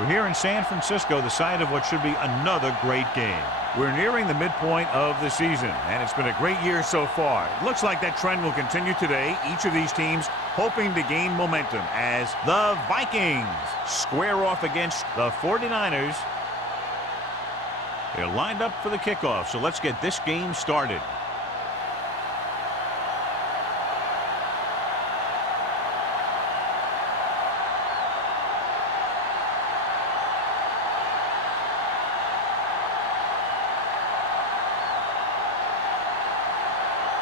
We're here in San Francisco, the site of what should be another great game. We're nearing the midpoint of the season, and it's been a great year so far. It looks like that trend will continue today. Each of these teams hoping to gain momentum as the Vikings square off against the 49ers. They're lined up for the kickoff, so let's get this game started.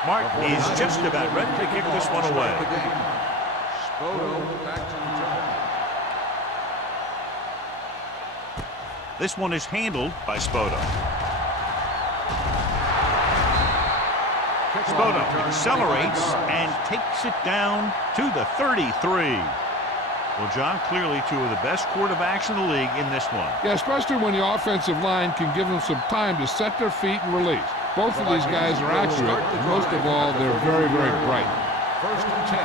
Mark is just about ready to kick this one away. This one is handled by Spoto. Spoto accelerates and takes it down to the 33. Well, John, clearly two of the best quarterbacks in the league in this one. Yeah, especially when the offensive line can give them some time to set their feet and release. Both of these guys are accurate, and most of all, they're very, very bright. First and 10.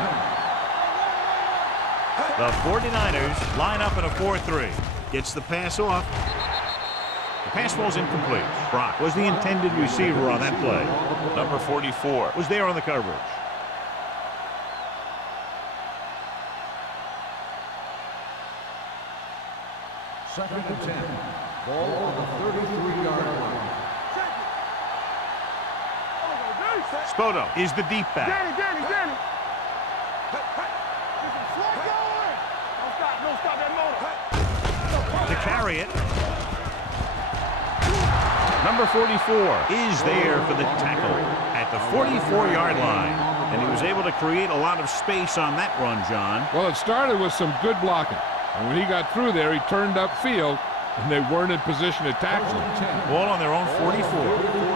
The 49ers line up in a 4-3. Gets the pass off. The pass ball's incomplete. Brock was the intended receiver on that play. Number 44 was there on the coverage. Second and 10. Ball on the 33-yard line. Spoto is the deep back. Danny. Don't stop that motor. To carry it. Number 44 is there for the tackle at the 44-yard line. And he was able to create a lot of space on that run, John. Well, it started with some good blocking. And when he got through there, he turned upfield, and they weren't in position to tackle him. Ball on their own 44.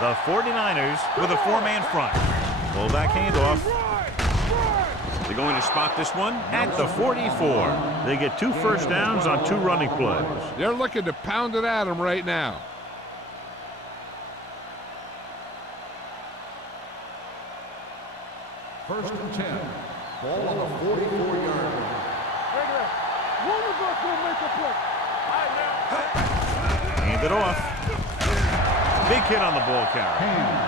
The 49ers with a four-man front. Fullback handoff. They're going to spot this one at the 44. They get 2 first downs on 2 running plays. They're looking to pound it at him right now. First and 10. Ball on the 44-yard line. Hand it off. Big hit on the ball carrier.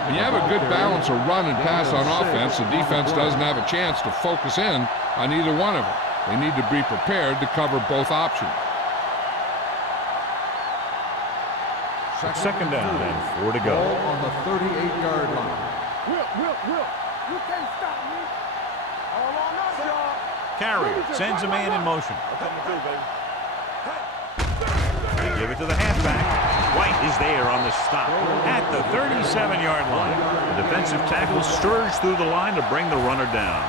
When you have a good balance of run and pass on offense, the defense doesn't have a chance to focus in on either one of them. They need to be prepared to cover both options. Second down and 4 to go. Ball on the 38-yard line. Will, you can't stop me. All on us, y'all. Carrier sends a man in motion. They give it to the halfback. White is there on the stop at the 37-yard line. The defensive tackle surged through the line to bring the runner down.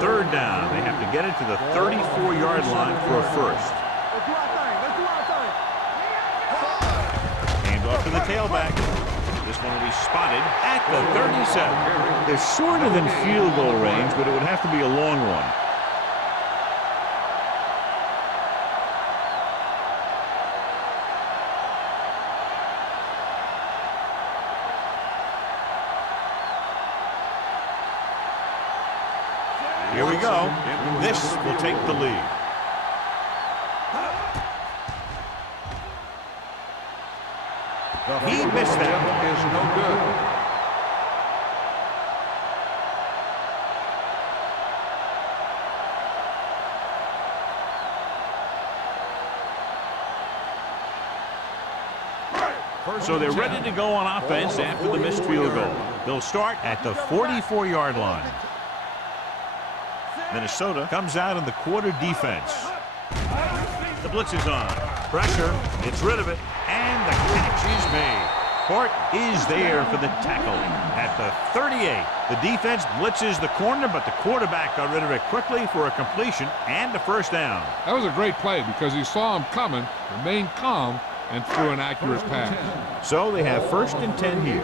Third down. They have to get it to the 34-yard line for a first. Let's do our thing. Hand off to the tailback. This one will be spotted at the 37. They're sort of in field goal range, but it would have to be a long one. Here we go. This will take the lead. He missed that. Is no good. So they're ready to go on offense after the missed field goal. They'll start at the 44-yard line. Minnesota comes out in the quarter defense. The blitz is on. Pressure. Gets rid of it. And the catch is made. Hort is there for the tackle at the 38. The defense blitzes the corner, but the quarterback got rid of it quickly for a completion and a first down. That was a great play because he saw him coming, remained calm, and threw an accurate pass. So they have first and 10 here.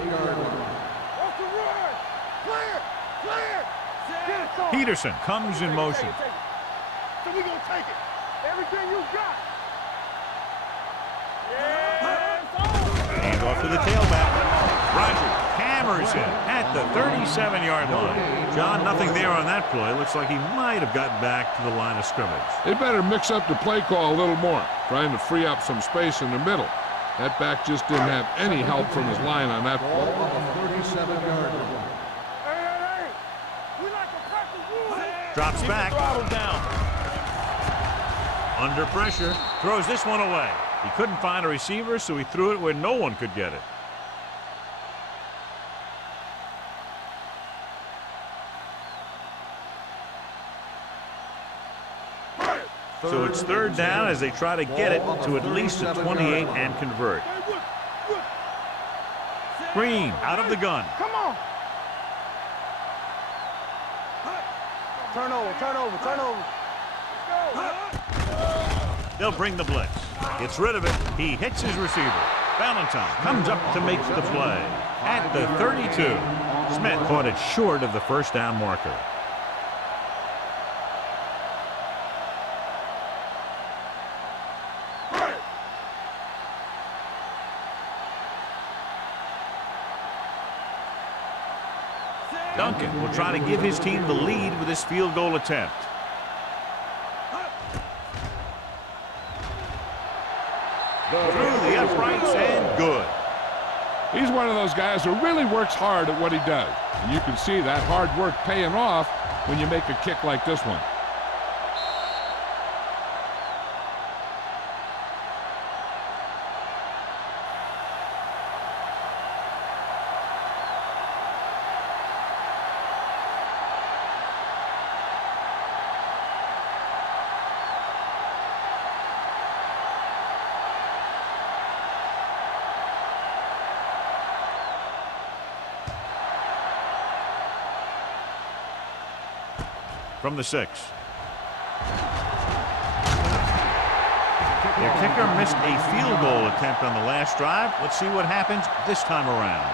Peterson comes in motion. So we gonna take it. Everything you got. Hand off to the tailback. Rogers hammers him at the 37-yard line. John, nothing there on that play. Looks like he might have gotten back to the line of scrimmage. They better mix up the play call a little more, trying to free up some space in the middle. That back just didn't have any help from his line on that Ball play. on the 37-yard line. Hey. We like to practice rules. Drops back. Under pressure. Throws this one away. He couldn't find a receiver, so he threw it where no one could get it. So it's third down as they try to get it to at least a 28 and convert. Green out of the gun. Come on. Turn over. They'll bring the blitz. Gets rid of it. He hits his receiver. Valentine comes up to make the play at the 32. Smith caught it short of the first down marker. Duncan will try to give his team the lead with this field goal attempt. Through the uprights and good. He's one of those guys who really works hard at what he does. And you can see that hard work paying off when you make a kick like this one. From the 6. Their kicker missed a field goal attempt on the last drive. Let's see what happens this time around.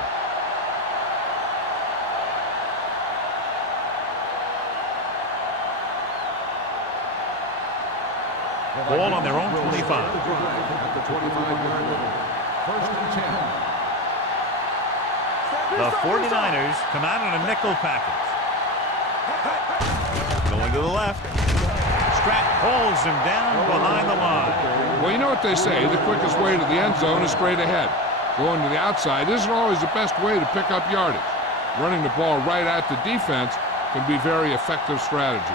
Ball on their own 25. At the 25-yard line. First and 10. The 49ers come out in a nickel package. Going to the left. Stratton holds him down behind the line. Well, you know what they say, the quickest way to the end zone is straight ahead. Going to the outside isn't always the best way to pick up yardage. Running the ball right at the defense can be very effective strategy.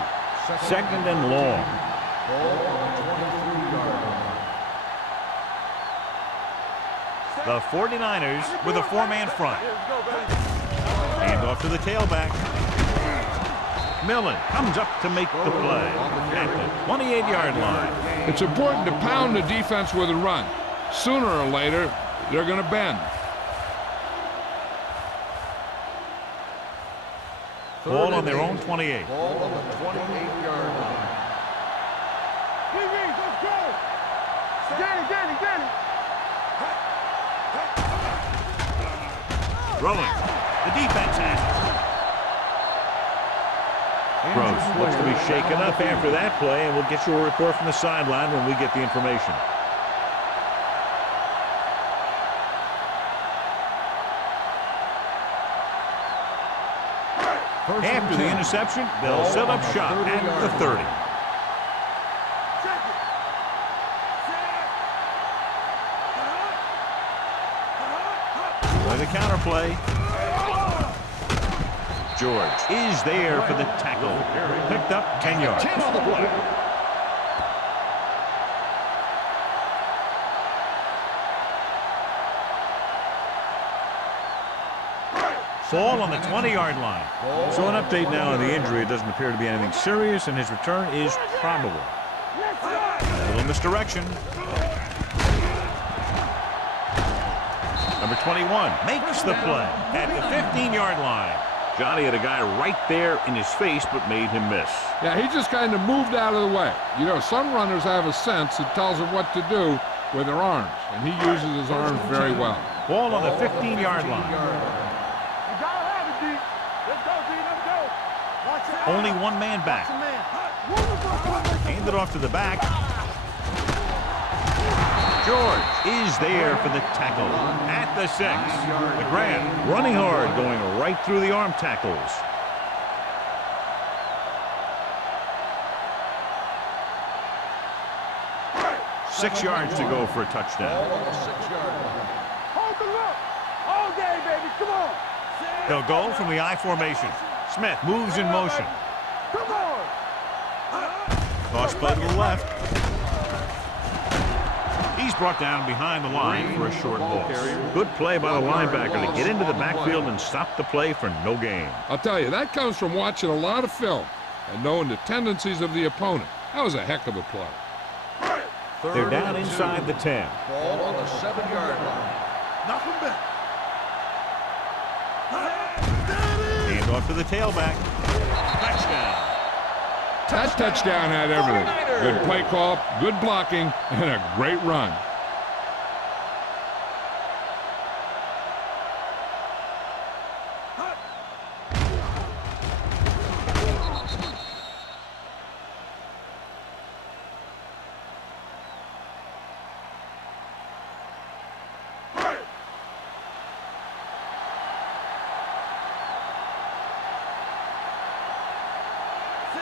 Second and long. Ball on the 23-yard line. The 49ers with a four-man front. Hand off to the tailback. Millen comes up to make the play at the 28-yard line. It's important to pound the defense with a run. Sooner or later, they're going to bend. Ball on their own 28. Ball on the 28-yard line. Let's go. Get it. Rolling. The defense has it. Gross looks to be shaken up after that play, and we'll get you a report from the sideline when we get the information. After the interception, they'll set up shop at the 30. Play the counter play. George is there for the tackle. Picked up 10 yards. 10 on the play. Ball on the 20-yard line. So an update now on the injury. It doesn't appear to be anything serious, and his return is probable. A little misdirection. Number 21 makes the play at the 15-yard line. Johnny had a guy right there in his face, but made him miss. Yeah, he just kind of moved out of the way. You know, some runners have a sense that tells them what to do with their arms, and he uses his arms very well. Ball on the 15-yard line. Only one man back. Hand it off to the back. George is there for the tackle at the 6. McGrath running hard, going right through the arm tackles. Six yards to go for a touchdown. Hold the look. All day, baby. Come on. They'll go from the I formation. Smith moves in motion. Come on. Toss play to the left. He's brought down behind the line for a short loss. Good play by the linebacker to get into the backfield and stop the play for no gain. I'll tell you, that comes from watching a lot of film and knowing the tendencies of the opponent. That was a heck of a play. They're down inside the 10. Ball on the 7-yard line. Knock him back. Hand off to the tailback. Touchdown. That touchdown had everything. Good play call, good blocking, and a great run.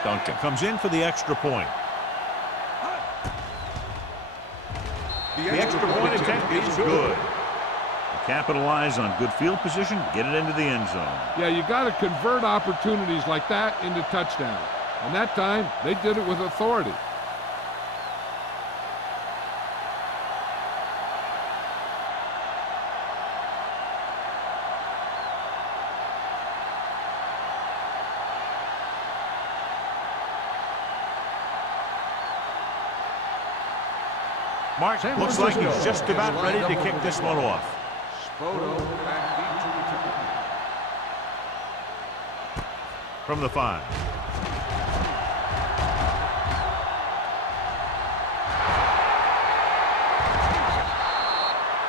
Duncan comes in for the extra point. The extra point attempt is good. Capitalize on good field position, get it into the end zone. Yeah, you got to convert opportunities like that into touchdowns. And that time, they did it with authority. Mark looks like he's just about ready to kick this one off. Spoto back deep to return. From the 5.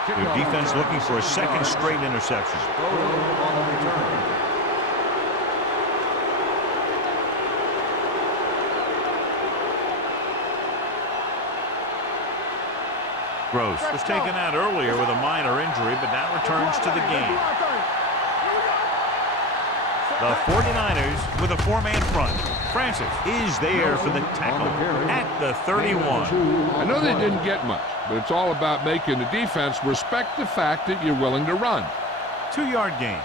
Their defense looking for a second straight interception. Spoto on the return. Gross was taken out earlier with a minor injury, but now returns to the game. The 49ers with a 4-man front. Francis is there for the tackle at the 31. I know they didn't get much, but it's all about making the defense respect the fact that you're willing to run. 2-yard gain.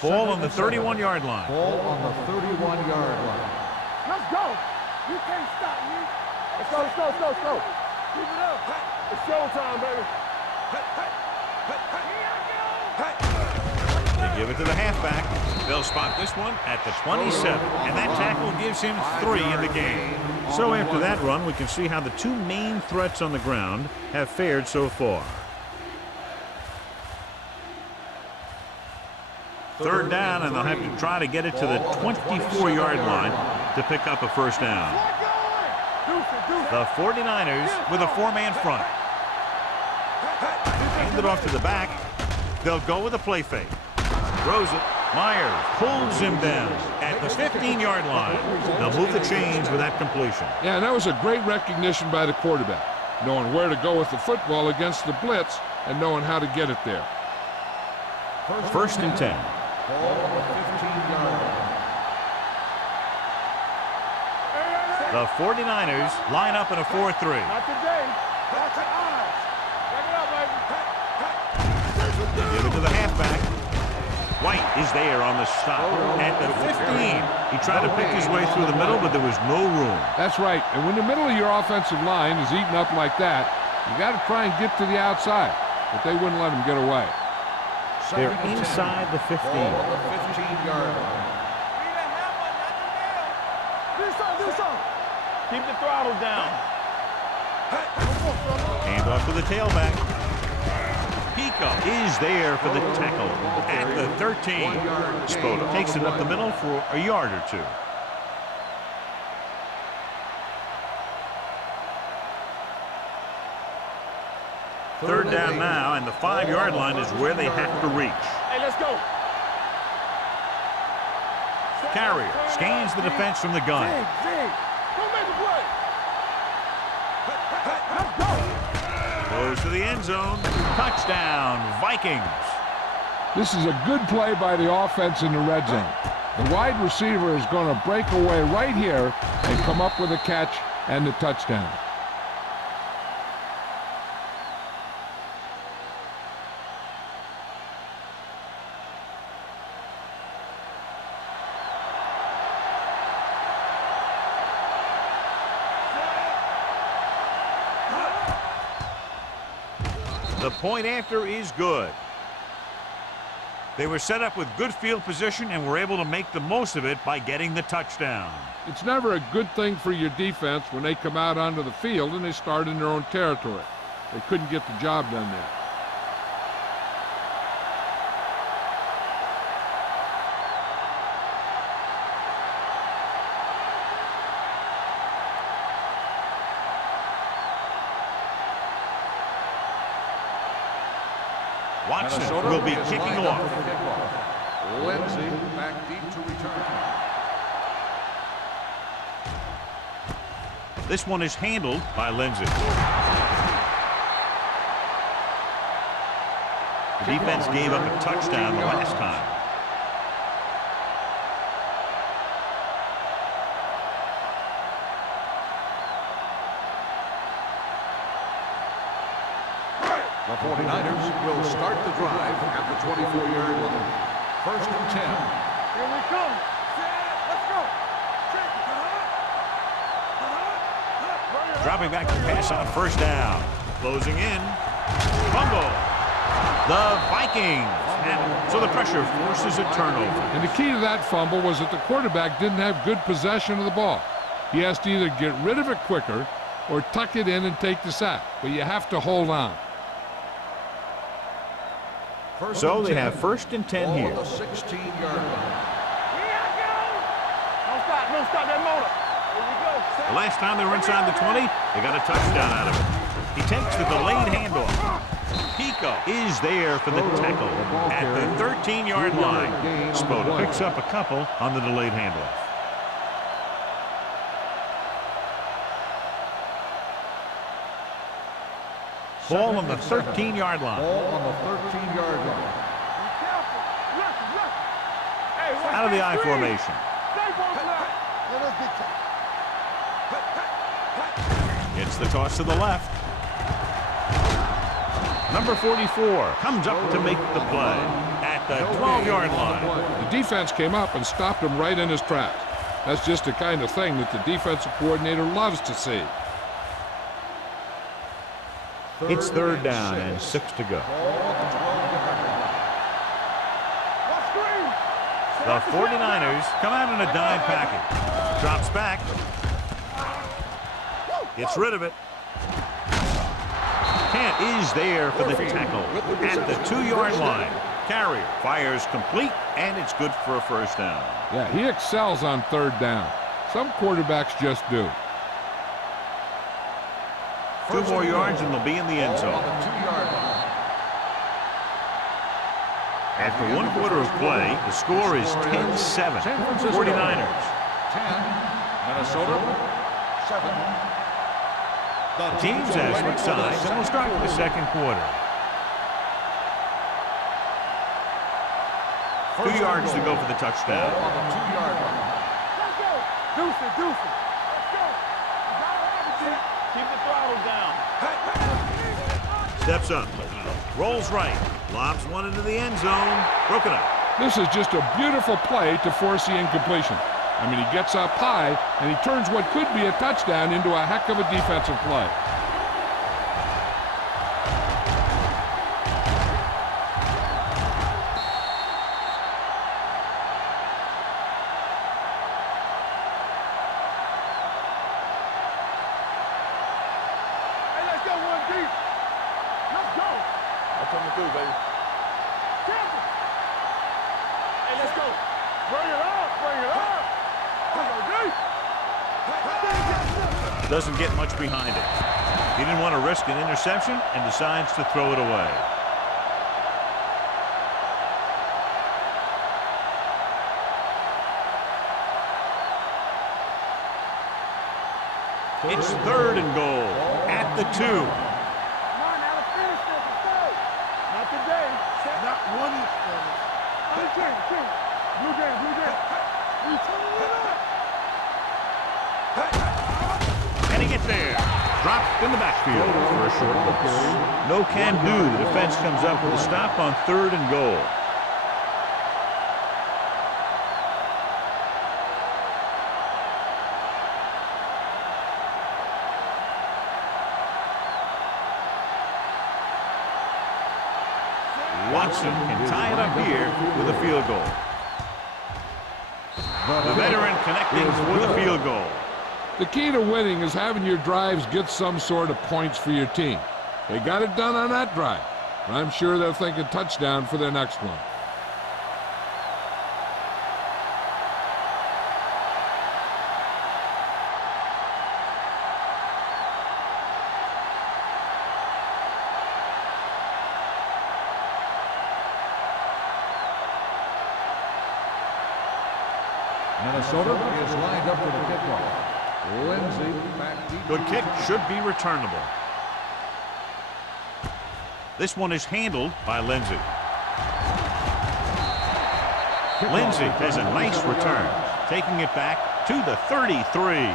Ball on the 31-yard line. Ball on the 31-yard line. Let's go. You can't stop me. Let's go, let's go, let's go, let's go. Keep it up. It's showtime, baby. They give it to the halfback. They'll spot this one at the 27, and that tackle gives him 3 in the game. So after that run, we can see how the two main threats on the ground have fared so far. Third down, and they'll have to try to get it to the 24-yard line to pick up a first down. The 49ers with a 4-man front. Hand it off to the back. They'll go with a play fake. Throws it. Myers pulls him down at the 15-yard line. They'll move the chains with that completion. Yeah, that was a great recognition by the quarterback, knowing where to go with the football against the blitz and knowing how to get it there. First and 10. Ball on the 15-yard line. The 49ers line up in a 4-3. Not today. Watch your eyes. Check it out, baby. They give it to the halfback. White is there on the stop at the 15. He tried to pick his way through the middle, but there was no room. That's right. And when the middle of your offensive line is eaten up like that, you got to try and get to the outside. But they wouldn't let him get away. They're inside the 15. Ball on the 15-yard line. Do something. Keep the throttle down. Hand off to the tailback. Pico is there for the tackle at the 13. Spoto takes it up the middle for a yard or two. Third down now, and the 5-yard line is where they have to reach. Hey, let's go. Carrier scans the defense from the gun. Zig. Go make a play. Let's go. Goes to the end zone. Touchdown, Vikings. This is a good play by the offense in the red zone. The wide receiver is going to break away right here and come up with a catch and the touchdown. The point after is good. They were set up with good field position and were able to make the most of it by getting the touchdown. It's never a good thing for your defense when they come out onto the field and they start in their own territory. They couldn't get the job done there. Watson will be kicking off. Lindsay back deep to return. This one is handled by Lindsay. The defense gave up a touchdown the last time. The 49ers will start the drive at the 24-yard line. 1st and 10. Here we come. Let's go. Dropping back to pass on 1st down. Closing in. Fumble. The Vikings. And so the pressure forces a turnover. And the key to that fumble was that the quarterback didn't have good possession of the ball. He has to either get rid of it quicker or tuck it in and take the sack. But you have to hold on. So they have 1st and 10 here. The 16-yard line. Here I go. Don't stop that motor. Here we go. The last time they were inside the 20, they got a touchdown out of it. He takes the delayed handoff. Pico is there for the tackle at the 13-yard line. Spoda picks up a couple on the delayed handoff. Ball on the 13-yard line. Ball on the 13-yard line. Be careful. Look. Hey, watch Out of the that I screen. formation. Stay focused now. Let us get It's the toss to the left. Number 44 comes up to make the play at the 12-yard line. The defense came up and stopped him right in his tracks. That's just the kind of thing that the defensive coordinator loves to see. It's 3rd down and 6 to go. The 49ers come out in a dime package. Drops back. Gets rid of it. Kent is there for the tackle at the 2-yard line. Carrier fires complete, and it's good for a 1st down. Yeah, he excels on 3rd down. Some quarterbacks just do. 2 more yards and they'll be in the end zone. After 1 quarter of play, the score is 10-7. 49ers. 10. Minnesota. 7. The teams have switched sides, and we'll start with the 2nd quarter. 2 yards to go for the touchdown. On the 2-yard line. Let's go. Deuce it. Let's go. Keep the throttle down. Steps up. Rolls right. Lobs one into the end zone. Broken up. This is just a beautiful play to force the incompletion. I mean, he gets up high, and he turns what could be a touchdown into a heck of a defensive play. Hey, let's go one deep. Let's go. That's coming through, baby. Careful. Hey, let's go. Bring it up. Doesn't get much behind it. He didn't want to risk an interception and decides to throw it away. It's 3rd and goal. at the 2. Come on, now let's finish this. Let's go. Not today. Not one is finished. Blue jam. You turning it up. And he gets there. Dropped in the backfield for a short loss. No can do. The defense comes up with a stop on 3rd and goal. Watson can tie it up here with a field goal. The veteran connecting for the field goal. The key to winning is having your drives get some sort of points for your team. They got it done on that drive. I'm sure they'll think a touchdown for their next one. Minnesota is lined up for the kickoff. Lindsay back deep. Good kick, should be returnable. This one is handled by Lindsay. Lindsay has a nice return, taking it back to the 33.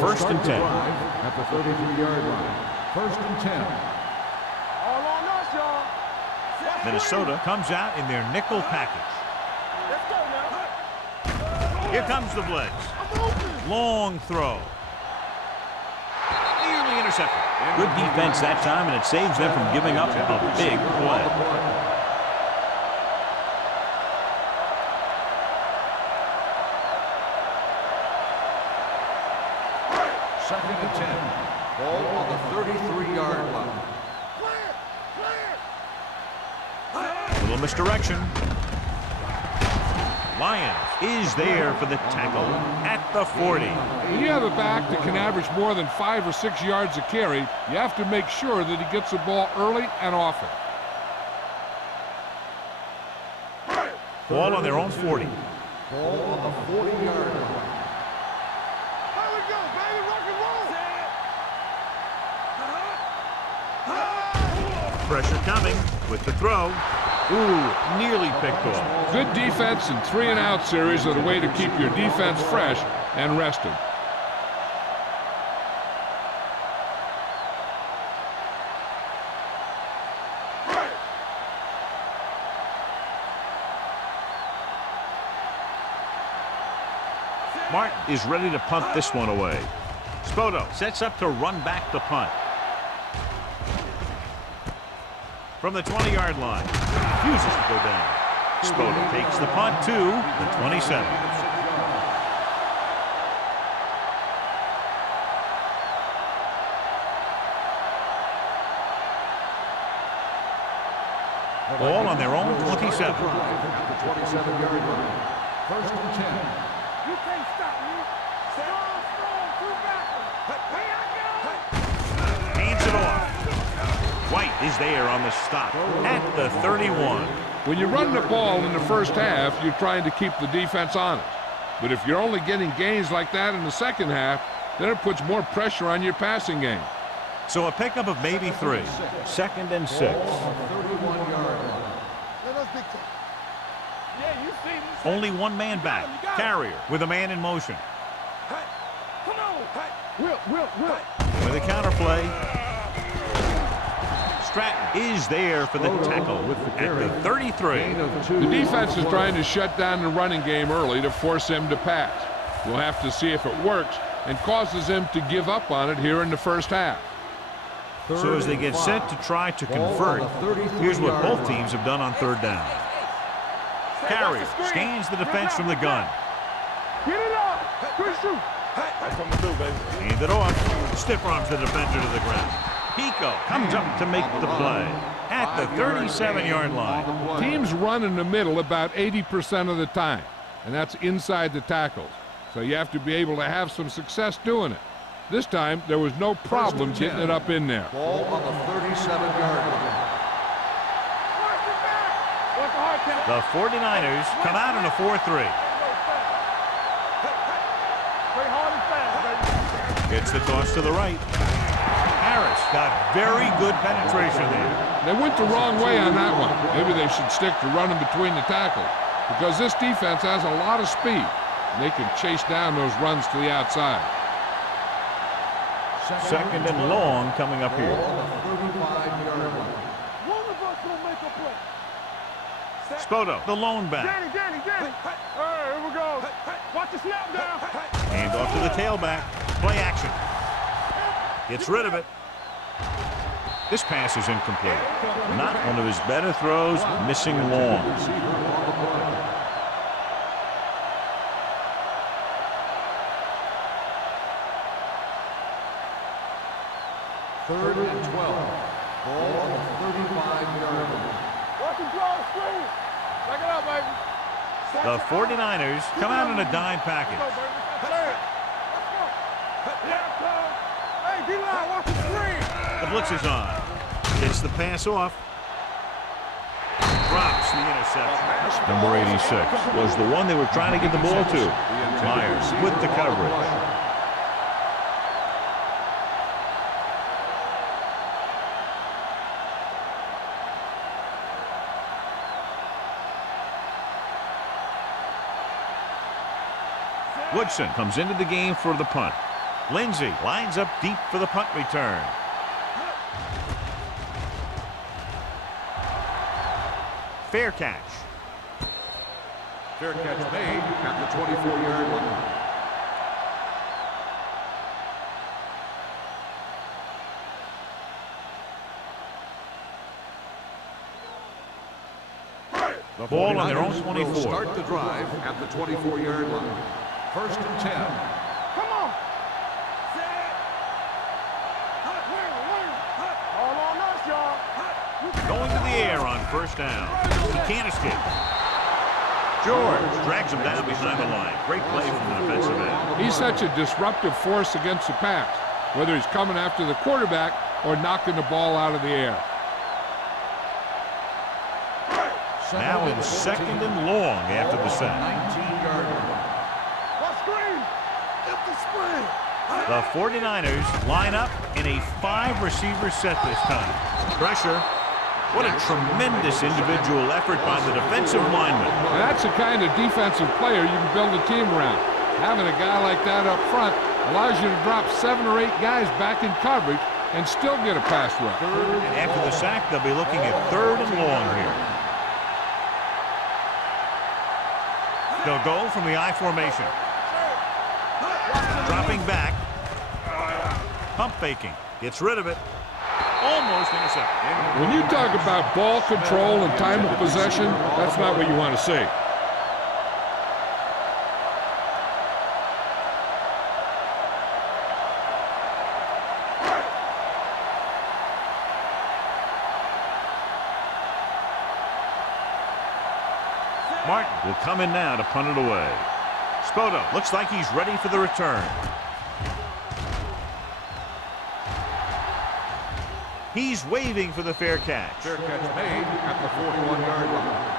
First and 10. At the 33-yard line. First and 10. All on us, y'all. Minnesota comes out in their nickel package. Let's go now. Here comes the blitz. Long throw. Nearly intercepted. Good defense that time, and it saves them from giving up a big play. Second and 10. Ball on the 33-yard line. A little misdirection. Lions is there for the tackle at the 40. When you have a back that can average more than 5 or 6 yards a carry, you have to make sure that he gets the ball early and often. Ball on their own 40. Ball on the 40-yard line. There we go, baby. Rock and roll. Pressure coming with the throw. Ooh, nearly picked off. Good defense and 3-and-out series are the way to keep your defense fresh and rested. Martin is ready to punt this one away. Spoto sets up to run back the punt. From the 20-yard line, refuses to go down. Spoto takes the punt to the 27. Ball on their own 27. At the 27-yard line. First and 10. You can't stop me. Strong, two backwards. Here I go. Hands it off. White is there on the stop at the 31. When you run the ball in the first half, you're trying to keep the defense honest. But if you're only getting gains like that in the second half, then it puts more pressure on your passing game. So a pickup of maybe 3. Second and 6. 31-yard line. Let us big time. Yeah, you see this. Only one man back. Carrier with a man in motion. Hey, come on. Hey. Will. With a counterplay. Stratton is there for the tackle at the 33. The defense is trying to shut down the running game early to force him to pass. We'll have to see if it works and causes him to give up on it here in the first half. So as they get set to try to convert, here's what both teams have done on third down. Carrier scans the defense from the gun. Get it up. Good shoot. That's what I'm going to do, baby. Hand it off. Stiff arms the defender to the ground. Pico comes up to make the play at the 37-yard line. Teams run in the middle about 80% of the time, and that's inside the tackles. So you have to be able to have some success doing it. This time, there was no problem getting it up in there. Ball on the 37-yard line. What's the hard count? The 49ers come out in a 4-3. Play hard and fast, baby. Gets the toss to the right. Harris got very good penetration there. They went the wrong way on that one. Maybe they should stick to running between the tackles, because this defense has a lot of speed. And they can chase down those runs to the outside. Second and long coming up here. One of us will make a play. Spoto, the lone back. Danny. Hey, here we go. Watch the snap down. Hand off to the tailback. Play action. Gets rid of it. This pass is incomplete. Not one of his better throws, missing long. Third and 12. Ball on the 35-yard line. Watch him draw the screen. Back it up, baby. The 49ers come out in a dime package. Let's go, baby. Let's go. Yeah, come. Hey, D-line, watch the screen. The blitz is on. Gets the pass off. Drops the interception. Number 86 was the one they were trying to get the ball to. Myers with the coverage. Woodson comes into the game for the punt. Lindsey lines up deep for the punt return. Fair catch. Fair catch made at the 24-yard line. The Ball on their own 49ers 24. will start the drive at the 24-yard line. First and 10. Come on. All on us, y'all. Going to the air on first down. He can't escape. George drags him down behind the line. Great play from the defensive end. He's such a disruptive force against the pass, whether he's coming after the quarterback or knocking the ball out of the air. Now in second and long after the sack. 19-yard line. The 49ers line up in a 5-receiver set this time. Pressure. What a tremendous individual effort by the defensive lineman. And that's the kind of defensive player you can build a team around. Having a guy like that up front allows you to drop 7 or 8 guys back in coverage and still get a pass rush. After the sack, they'll be looking at third and long here. They'll go from the I formation. Dropping back. Pump faking. Gets rid of it. Almost intercepted. When you talk about ball control and time of possession, that's not what you want to see. Martin will come in now to punt it away. Spoto looks like he's ready for the return. He's waving for the fair catch. Fair catch made at the 41-yard line.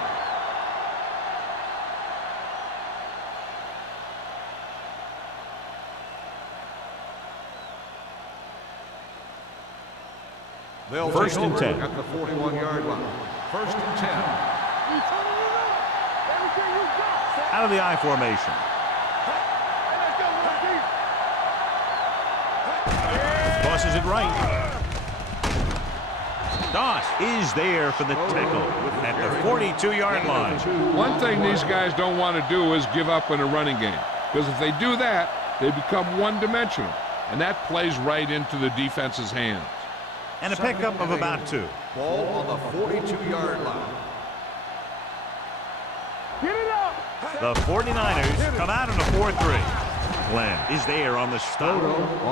They'll First take and over 10. at the 41-yard line. First and 10. Out of the I formation. Tosses it right. Doss is there for the tackle at the 42-yard line. One thing these guys don't want to do is give up in a running game, because if they do that, they become one-dimensional, and that plays right into the defense's hands. And a pickup of about 2. Ball on the 42-yard line. Get it up. The 49ers come out in a 4-3. Glenn is there on the stop.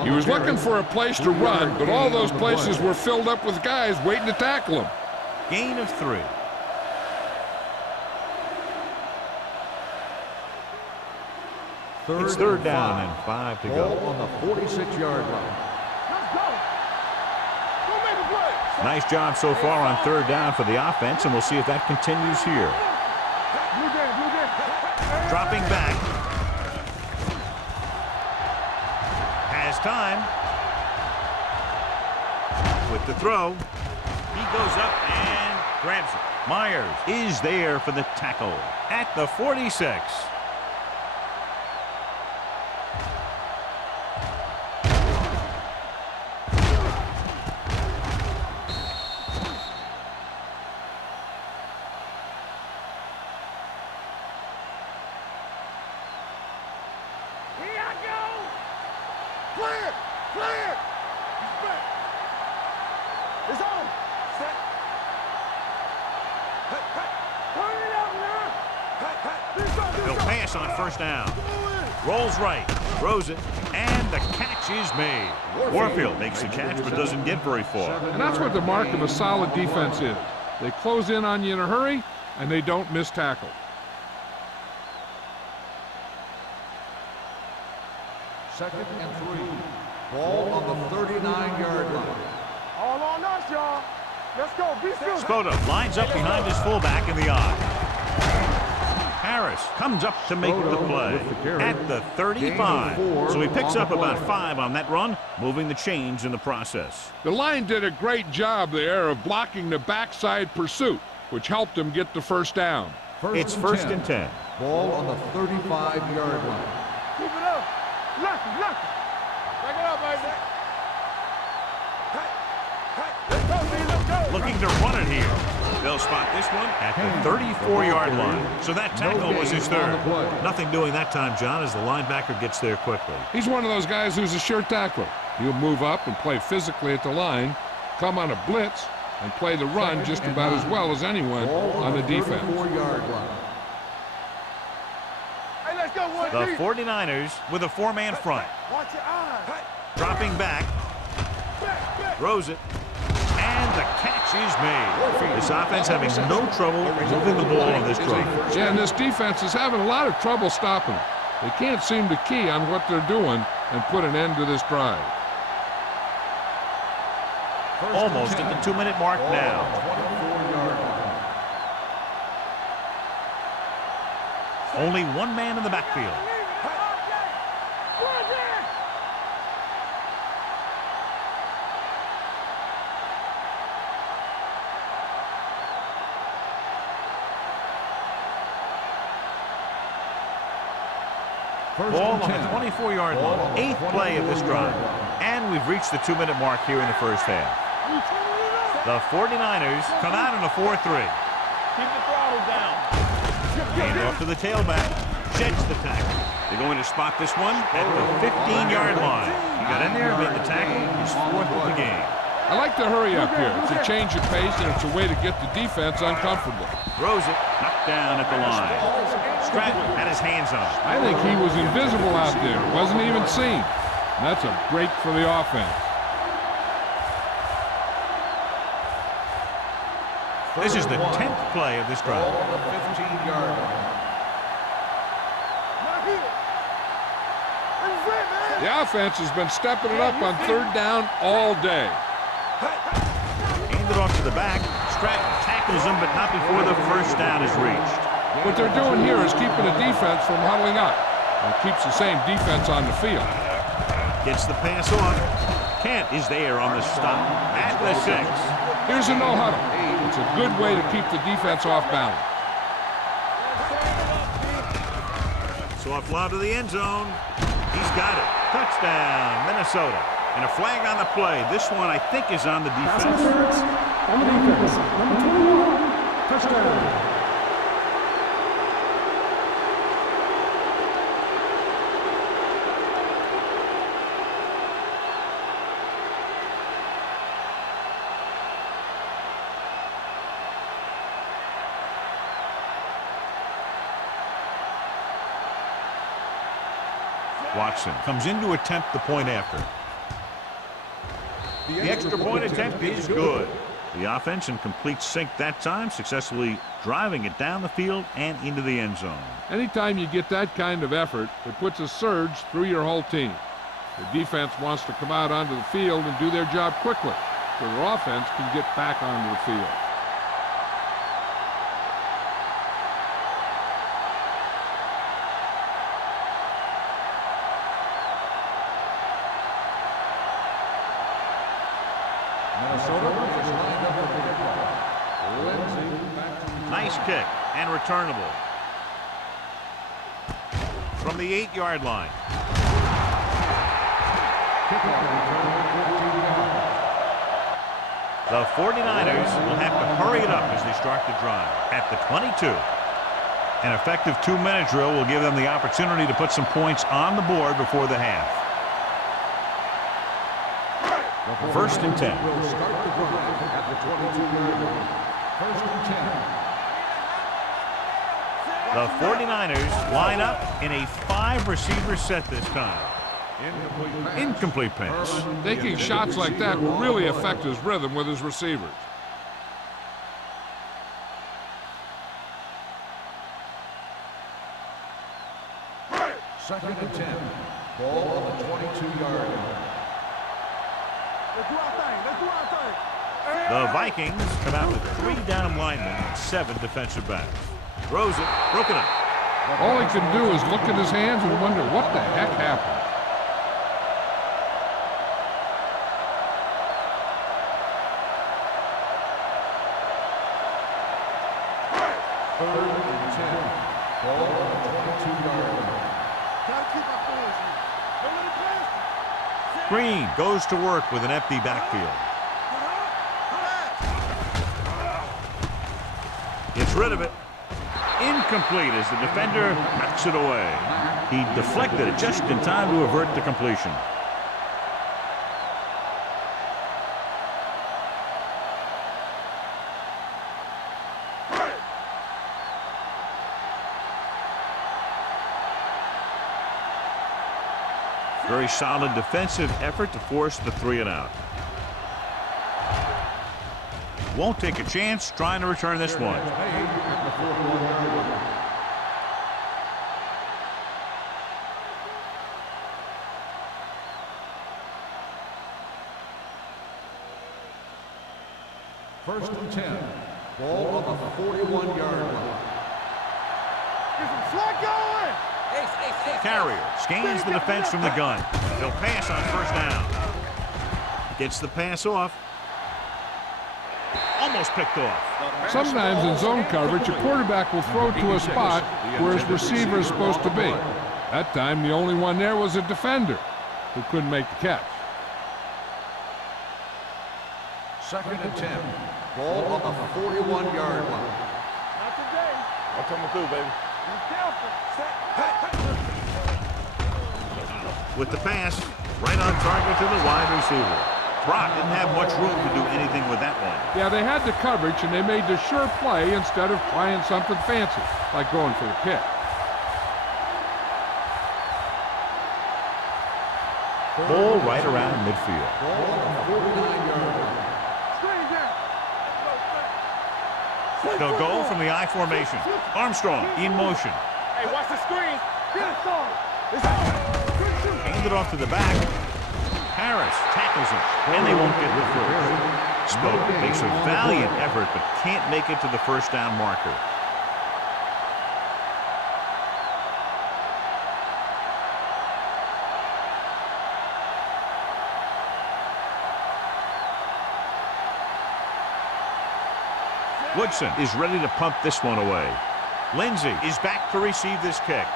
He was looking for a place to run, but all those places were filled up with guys waiting to tackle him. Gain of 3. It's third down and 5 to Ball go. on the 46-yard line. Let's go. Go make a play. Nice job so far on third down for the offense, and we'll see if that continues here. Dropping back. Has time. With the throw. He goes up and grabs it. Myers is there for the tackle at the 46. Clear! Clear! He's back. It's on. Set. Hey, hey. Turn it up now. Hey, hey. He'll pass on first down. Rolls right, throws it, and the catch is made. Warfield makes the catch but doesn't get very far. And that's what the mark of a solid defense is. They close in on you in a hurry, and they don't miss tackle. Second and 3. Ball on the 39-yard line. All on us, y'all. Let's go. Be still. Spota lines up behind his fullback in the eye. Harris comes up to make the play at the 35. So he picks up about 5 on that run, moving the chains in the process. The line did a great job there of blocking the backside pursuit, which helped them get the first down. It's first and 10. Ball on the 35-yard line. Keep it up. Lucky, lucky. Back it up, baby. Hey, hey. Let's go, D. Let's go. Looking to run it here. They'll spot this one at the 34-yard line. So that tackle was his third. Nothing doing that time, John, as the linebacker gets there quickly. He's one of those guys who's a sure tackler. He'll move up and play physically at the line, come on a blitz, and play the run just about as well as anyone on the defense. 34-yard line. Hey, let's go, one The deep. 49ers with a 4-man front. Watch your eyes. Dropping back. Throws it. And the catch is made. This offense having no trouble moving the ball on this drive. Yeah, and this defense is having a lot of trouble stopping them. They can't seem to key on what they're doing and put an end to this drive. Almost at the 2-minute mark now. 24-yard line. Only one man in the backfield. Ball on the 24-yard line. 8th play of this drive. And we've reached the 2-minute mark here in the first half. The 49ers come out in a 4-3. Keep the throttle down. Hand off to the tailback. Sheds the tackle. They're going to spot this one at the 15-yard line. He got in there, made the tackle. He's 4th of the game. I like to hurry up here. It's a change of pace, and it's a way to get the defense uncomfortable. Throws it. Knocked down at the line. Stratton had his hands on it. I think he was invisible out there. Wasn't even seen. And that's a break for the offense. This is the 10th play of this drive. Ball on the 15-yard line. Not here. This is it, man. The offense has been stepping it up on 3rd down all day. Handed off to the back. Stratton tackles him, but not before the first down is reached. What they're doing here is keeping the defense from huddling up. And it keeps the same defense on the field. Gets the pass on. Kent is there on the stop at the 6. Here's a no-huddle. It's a good way to keep the defense off balance. So a fly to the end zone. He's got it. Touchdown, Minnesota. And a flag on the play. This one, I think, is on the Pass defense. interference on the defense. Number 21, touchdown. Watson comes in to attempt the point after. The extra point attempt is good. The offense in complete sync that time, successfully driving it down the field and into the end zone. Anytime you get that kind of effort, it puts a surge through your whole team. The defense wants to come out onto the field and do their job quickly, so their offense can get back onto the field. Nice kick and returnable. From the 8-yard line. The 49ers will have to hurry it up as they start the drive at the 22. An effective 2-minute drill will give them the opportunity to put some points on the board before the half. First and 10. Will start the drive at the 22-yard line. First and 10. The 49ers line up in a 5-receiver set this time. Incomplete pass. Taking shots like that will really affect his rhythm with his receivers. Second and 10. Ball on the 22-yard line. The Vikings come out with 3 down linemen and 7 defensive backs. Throws it, broken up. All he can do is look at his hands and wonder what the heck happened. Third and 10. Ball on the 22-yard line. Green goes to work with an empty backfield. Gets rid of it. Incomplete as the defender knocks it away. He deflected it just in time to avert the completion. Very solid defensive effort to force the 3 and out. Won't take a chance trying to return this one. First and 10. Ball on the 41-yard line. Carrier scans the defense from the gun. They'll pass on first down. Gets the pass off. Almost picked off. Sometimes in zone coverage, a quarterback will throw to a spot where his receiver is supposed to be. That time, the only one there was a defender who couldn't make the catch. Second and 10. Ball on the 41-yard line. Not today. I'm coming through, baby. Be careful. With the pass, right on target to the wide receiver. Brock didn't have much room to do anything with that one. Yeah, they had the coverage, and they made the sure play instead of trying something fancy, like going for the kick. Ball right around midfield. Ball on the 49-yard line. They'll go from the I formation. Armstrong in motion. Hey, watch the screen. Hand it off to the back. Harris tackles him, and they won't get the first. Spoke makes a valiant effort, but can't make it to the first down marker. Woodson is ready to pump this one away. Lindsey is back to receive this kick.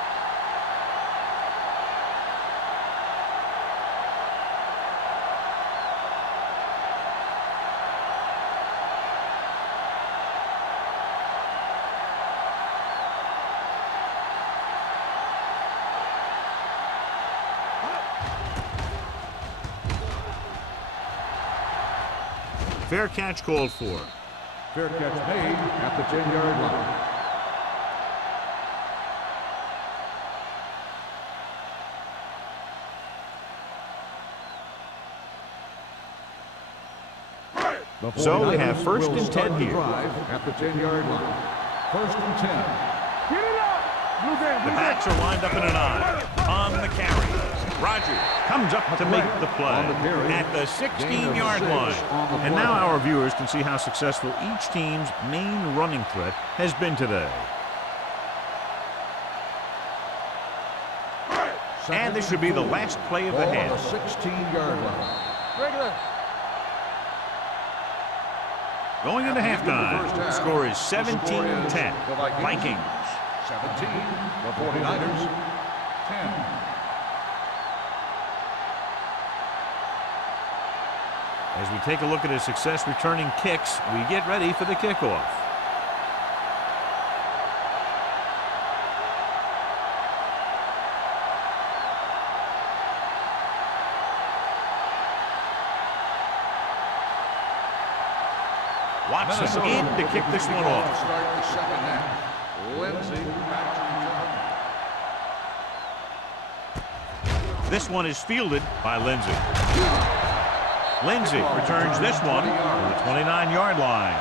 Fair catch called for. Fair catch made at the 10-yard line. So we have first and 10 here. At the 10-yard line. First and 10. Get it up. The backs are lined up in an I. On the carry. Rogers comes up to make the play at the 16-yard line. And now our viewers can see how successful each team's main running threat has been today. And this should be the last play of the half. 16-yard line. Regular. Going into halftime, the score is 17-10. Vikings. 17, the 49ers, 10. As we take a look at his success returning kicks, we get ready for the kickoff. Watson in to kick this one off. Start the second half. Lindsay back to return. This one is fielded by Lindsay. Lindsay returns this one to the 29-yard line.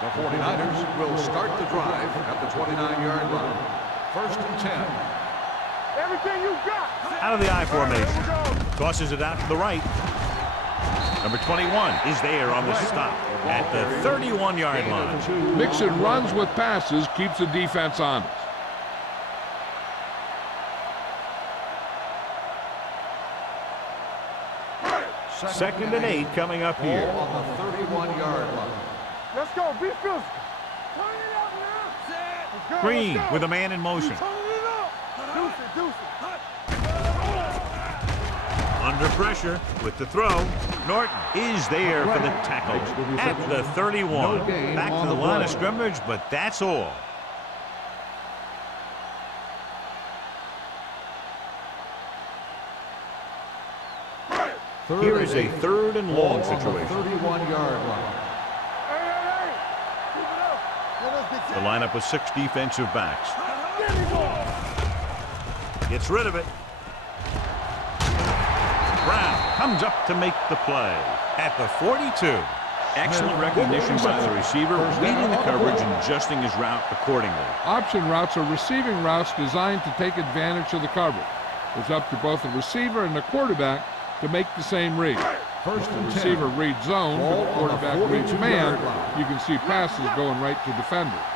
The 49ers will start the drive at the 29-yard line. First and 10. Everything you got. Out of the I formation. Tosses it out to the right. Number 21 is there on the stop at the 31-yard line. Mixing runs with passes keeps the defense honest. Second and 8 coming up here. Ball on the 31-yard line. Let's go. Be physical. Green with a man in motion. Under pressure with the throw. Norton is there for the tackle at the 31. Back to the line of scrimmage, but that's all. Here is a third and long situation. 31-yard line. The lineup with 6 defensive backs. Gets rid of it. Brown comes up to make the play at the 42. Excellent recognition by the receiver, reading the coverage and adjusting his route accordingly. Option routes are receiving routes designed to take advantage of the coverage. It's up to both the receiver and the quarterback to make the same read. If the receiver reads zone, but the quarterback reads man, you can see passes going right to defenders.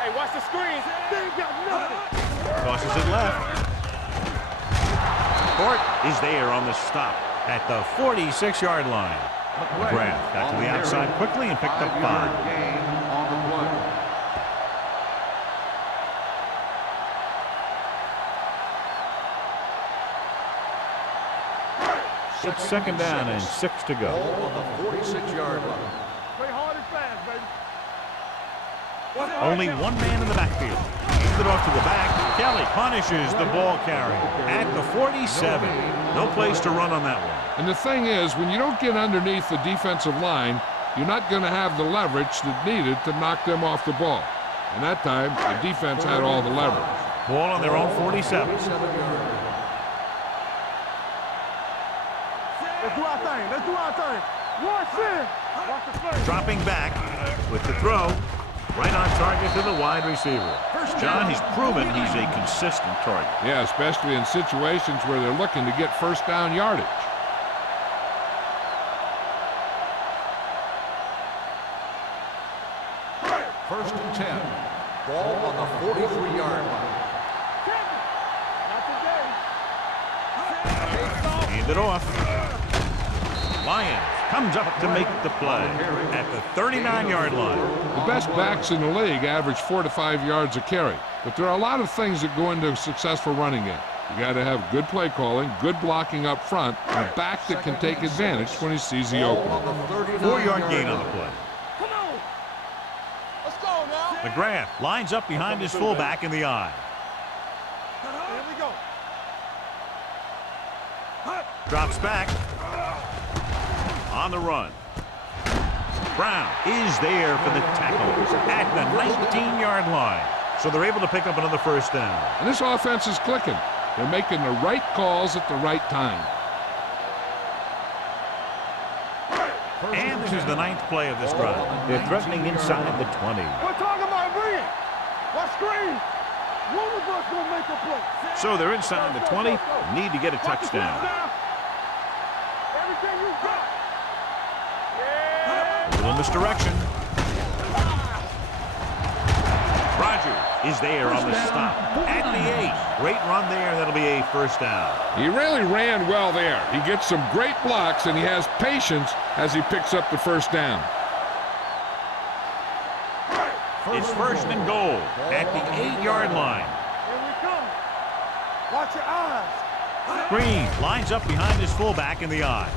Hey, watch the screen. They ain't got nothing. Tosses it left. Fort is there on the stop at the 46-yard line. McGrath got to the outside quickly and picked up 5. Gain on the play. It's second down and 6 to go. Ball on the 46-yard line. Play hard and fast, baby. Only one man in the backfield. Hands it off to the back. Kelly punishes the ball carrier at the 47. No place to run on that one. And the thing is, when you don't get underneath the defensive line, you're not going to have the leverage that's needed to knock them off the ball. And that time, the defense had all the leverage. Ball on their own 47. Let's do our thing. Let's do our thing. Watch it. Watch the play. Dropping back with the throw. Right on target to the wide receiver. John, he's proven he's a consistent target. Yeah, especially in situations where they're looking to get first down yardage. First and 10. Ball on the 43-yard line. Hand it off. Lions comes up to make the play at the 39-yard line. The best backs in the league average 4 to 5 yards a carry. But there are a lot of things that go into a successful running game. You got to have good play calling, good blocking up front, and a back that can take advantage when he sees the opening. 4-yard gain on the play. Come on. Let's go now. McGrath lines up behind his fullback in the eye. Here we go. Drops back. On the run. Brown is there for the tackle at the 19-yard line. So they're able to pick up another first down. And this offense is clicking. They're making the right calls at the right time. And this is the 9th play of this drive. They're threatening inside the 20. We're talking about bring it. Watch screen. One of us gonna make a play. So they're inside the 20. Need to get a Watch the touchdown. Everything you got. A little misdirection. Rogers is there on the stop at the 8. Great run there. That'll be a first down. He really ran well there. He gets some great blocks, and he has patience as he picks up the first down. It's first and goal at the 8-yard line. Here we come. Watch your eyes. Green lines up behind his fullback in the I.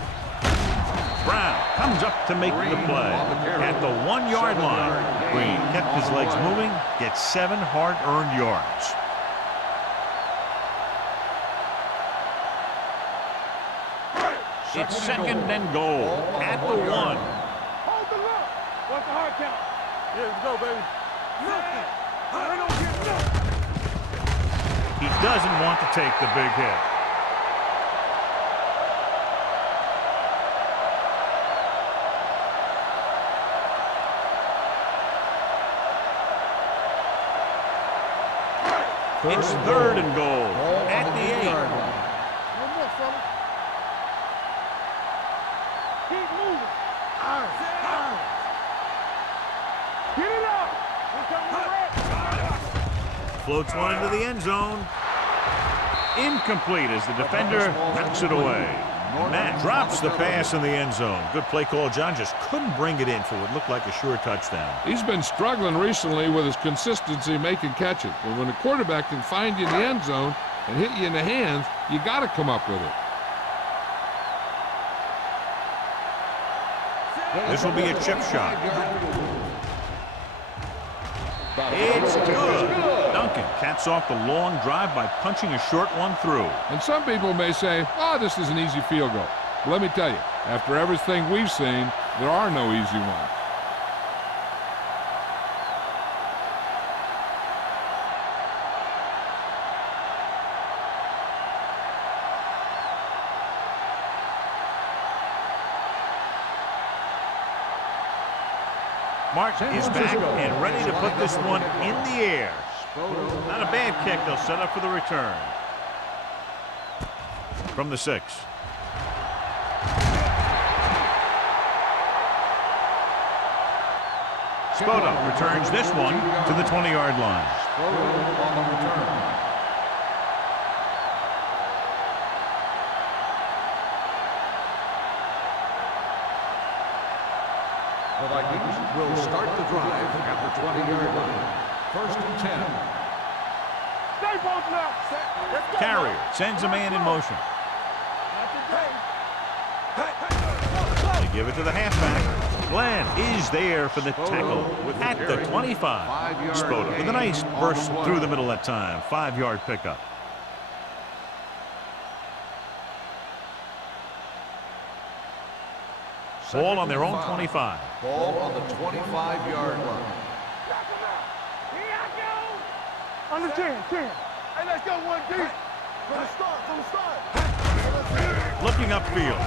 Brown comes up to make the play at the 1-yard line. Green kept his legs moving, gets 7 hard-earned yards. It's second and goal at the 1. Hold the look. What's the hard count? Yeah, let's go, baby. Nothing. They don't get nothing. He doesn't want to take the big hit. It's third and goal at the 8. One more, fella. Keep moving. Eyes. Get it out. Floats one into the end zone. Incomplete as the defender knocks it away. Matt drops the pass in the end zone. Good play call. John just couldn't bring it in for what looked like a sure touchdown. He's been struggling recently with his consistency making catches. But when a quarterback can find you in the end zone and hit you in the hands, you got to come up with it. This will be a chip shot. It's good. Duncan caps off the long drive by punching a short one through. And some people may say, oh, this is an easy field goal. But let me tell you, after everything we've seen, there are no easy ones. Martin is back and ready to put this one in the air. Not a bad kick. They'll set up for the return. From the 6. Spoto returns this one to the 20-yard line. The Vikings will start the drive at the 20-yard line. First and 10. Stay both now. Let's go. Carrier sends a man in motion. They give it to the halfback. Glenn is there for the tackle at the 25. Spoto with a nice burst through the middle that time. 5-yard pickup. Ball on their own 25. Ball on the 25-yard line. Here I go. On the 10. Hey, let's go one deep. From the start. Looking upfield.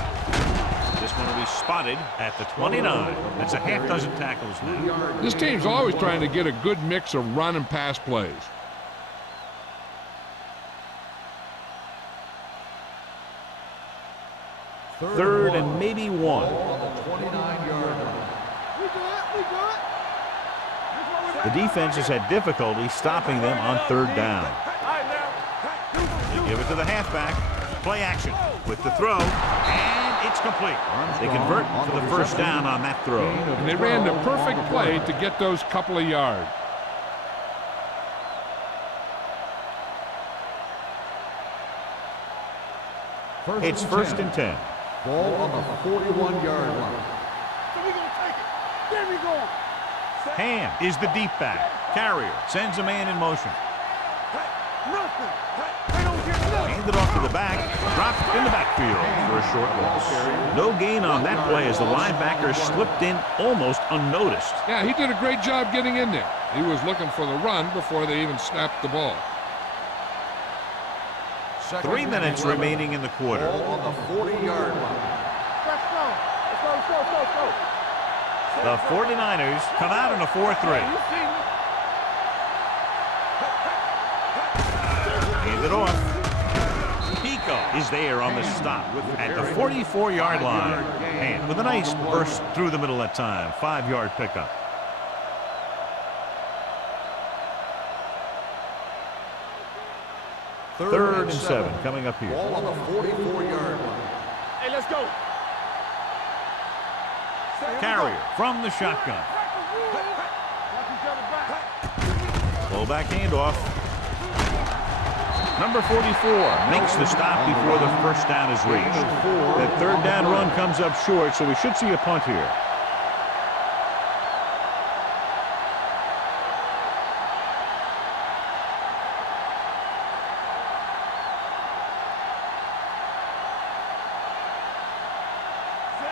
This one will be spotted at the 29. That's a half dozen tackles now. This team's always trying to get a good mix of run and pass plays. Third and maybe 1. On the 29-yard line. We good. The defense has had difficulty stopping them on third down. All right, now. They give it to the halfback. Play action with the throw, and it's complete. They convert for the first down on that throw. And they ran the perfect play to get those couple of yards. It's first and 10. Ball on the 41-yard line. So we gonna take it. There we go. Ham is the deep back. Carrier sends a man in motion. Nothing. They don't get nothing. Handed off to the back. Dropped in the backfield for a short loss. No gain on that play as the linebacker slipped in almost unnoticed. Yeah, he did a great job getting in there. He was looking for the run before they even snapped the ball. 3 minutes remaining in the quarter. Ball on the 40-yard line. Let's go. The 49ers come out in a 4-3. You see me? Hand it off. Pico is there on the stop at the 44-yard line. And with a nice burst through the middle that time. 5-yard pickup. Third and 7 coming up here. Ball on the 44-yard line. Hey, let's go. Carrier from the shotgun. Fullback handoff. Number 44 makes the stop before the first down is reached. That third down run comes up short, so we should see a punt here.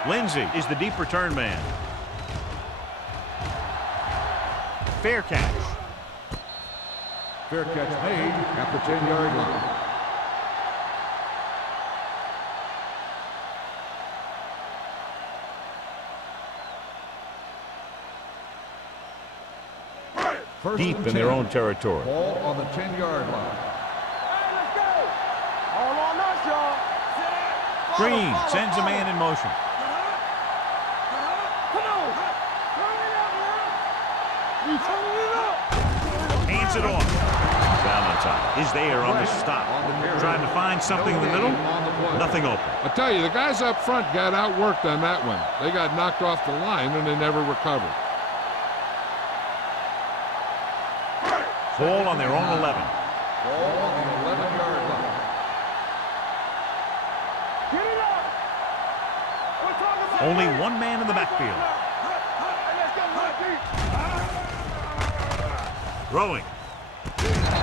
Lindsey is the deep return man. Fair catch. Fair catch made at the 10-yard line. Deep in their own territory. Ball on the 10-yard line. Hey, let's go. All on us, y'all. Green sends a man in motion. Come on. Turn it up, man. We turning it up. Hands it off. Valentine is there on the stop. Trying to find something in the middle. Nothing open. I tell you, the guys up front got outworked on that one. They got knocked off the line and they never recovered. Ball on their own 11. Ball on the 11-yard line. Get it up. We're talking about Only one man in the backfield. Hey, let's go, Lucky. Throwing.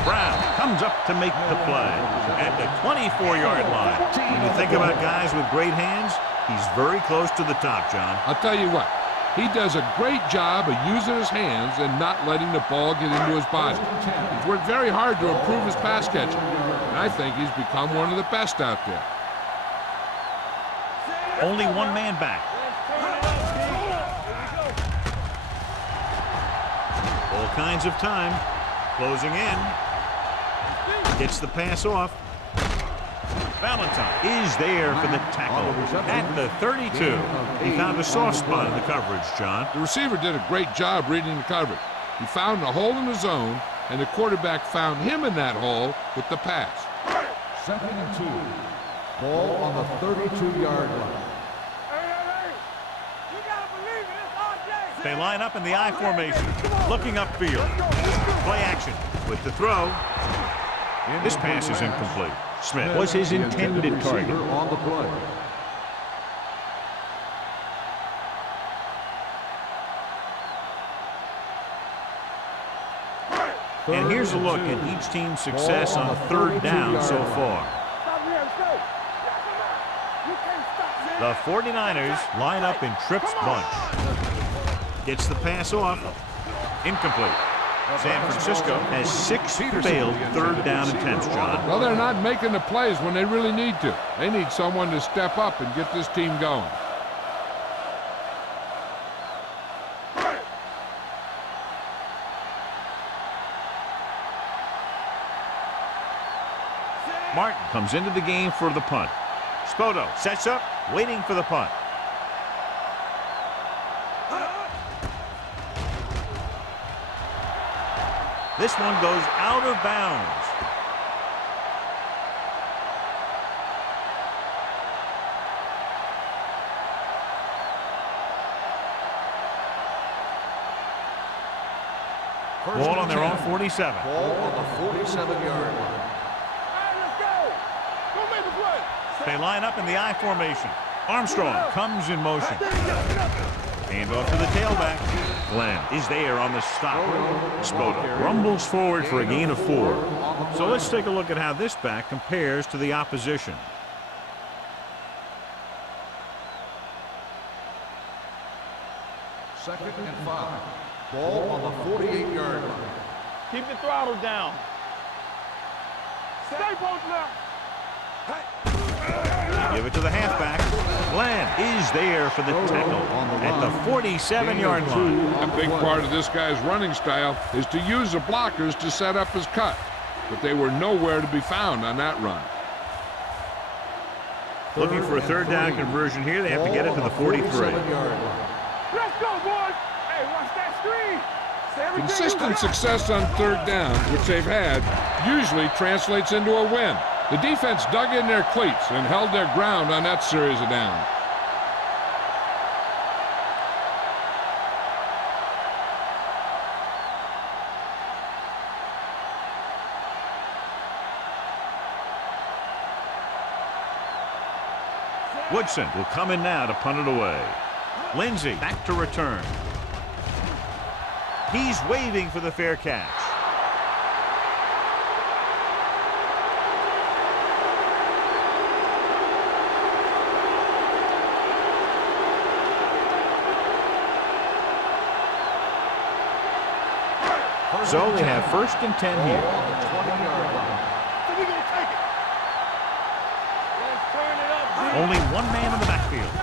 Brown comes up to make the play at the 24-yard line. When you think about guys with great hands, he's very close to the top, John. I'll tell you what, he does a great job of using his hands and not letting the ball get into his body. He's worked very hard to improve his pass catching, and I think he's become one of the best out there. Only one man back. All kinds of time. Closing in. Gets the pass off. Valentine is there for the tackle at the 32. He found a soft spot in the coverage, John. The receiver did a great job reading the coverage. He found a hole in the zone, and the quarterback found him in that hole with the pass. 2nd and 2. Ball on the 32-yard line. You gotta believe it. It's RJ. They line up in the I formation, looking upfield. Play action with the throw. This pass is incomplete. Smith was his intended target. On the play. And here's a look at each team's success on third down so far. Stop here. Let's go. You can't stop. The 49ers line up in trips bunch. Gets the pass off. Incomplete. San Francisco has 6 failed third down attempts, John. Well, they're not making the plays when they really need to. They need someone to step up and get this team going. Martin comes into the game for the punt. Spoto sets up, waiting for the punt. This one goes out of bounds. Ball on their own 47. Ball on the 47-yard line. Hey, let's go. Go make the play. They line up in the I formation. Armstrong comes in motion. Hand off to the tailback. Glenn is there on the stop. Spoto rumbles forward for a gain of 4. So let's take a look at how this back compares to the opposition. Second and 5. Ball on the 48-yard line. Keep the throttle down. Stay posted up. Give it to the halfback. Glenn is there for the tackle at the 47-yard line. A big part of this guy's running style is to use the blockers to set up his cut, but they were nowhere to be found on that run. Looking for a third down conversion here. They have to get it to the 43. Let's go, boys. Hey, watch that screen. Consistent success on third down, which they've had, usually translates into a win. The defense dug in their cleats and held their ground on that series of downs. Woodson will come in now to punt it away. Lindsey back to return. He's waving for the fair catch. So they have 1st and 10 here. Only one man in the backfield.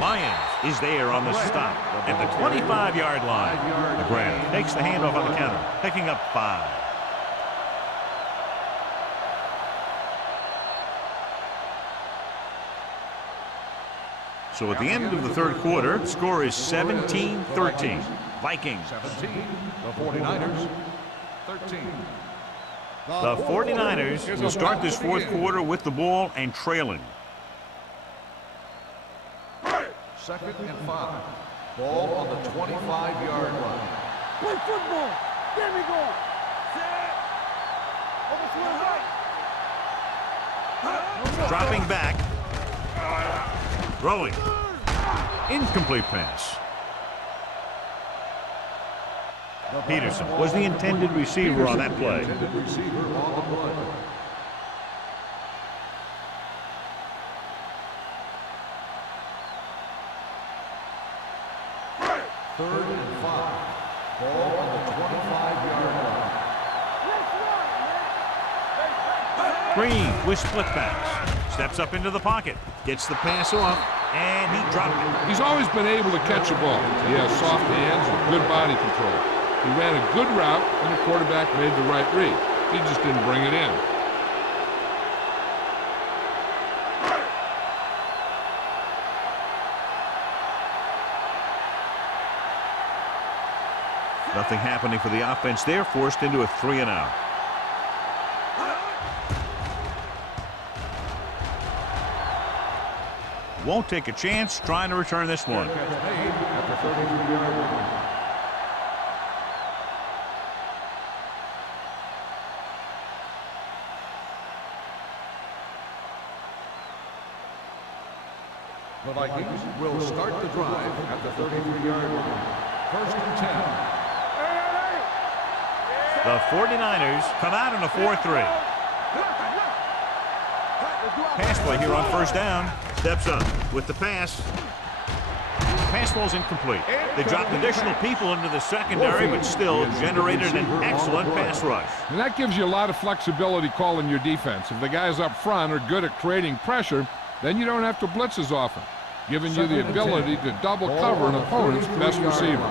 Lyons is there on the stop at the 25-yard line. McGrath takes the handoff on the counter, picking up 5. So at the end of the third quarter, the score is 17-13. Vikings. 17, the 49ers, 13. The 49ers will start this fourth quarter with the ball and trailing. 2nd and 5. Ball on the 25-yard line. Play football. There we go. Set. Over to the right. Dropping back. Throwing. Incomplete pass. Peterson was the intended receiver on that play. Intended receiver on the play. Third and 5. Ball on the 25-yard line. Green with split backs. Steps up into the pocket. Gets the pass off, and he dropped it. He's always been able to catch a ball. He has soft hands and good body control. He ran a good route, and the quarterback made the right read. He just didn't bring it in. Nothing happening for the offense there, forced into a 3-and-out. Won't take a chance trying to return this one. Catch made at the 33-yard line. The Vikings will start the drive at the 33-yard line. 1st and 10. The 49ers come out in a 4-3. Pass play here on 1st down. Steps up with the pass. Pass ball's incomplete. They dropped additional people into the secondary, but still generated an excellent pass rush. And that gives you a lot of flexibility calling your defense. If the guys up front are good at creating pressure, then you don't have to blitz as often, giving you the ability to double cover an opponent's best receiver.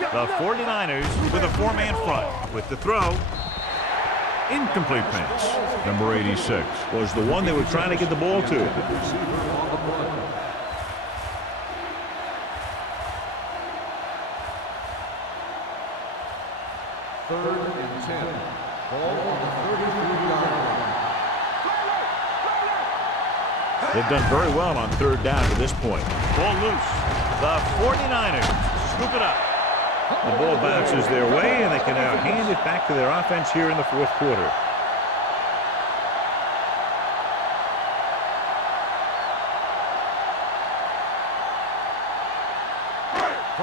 The 49ers with a 4-man front with the throw. Incomplete pass. Number 86 was the one they were trying to get the ball to. Third and 10. Ball on the 33-yard line. They've done very well on 3rd down to this point. Ball loose. The 49ers scoop it up. The ball bounces their way, and they can now hand it back to their offense here in the fourth quarter.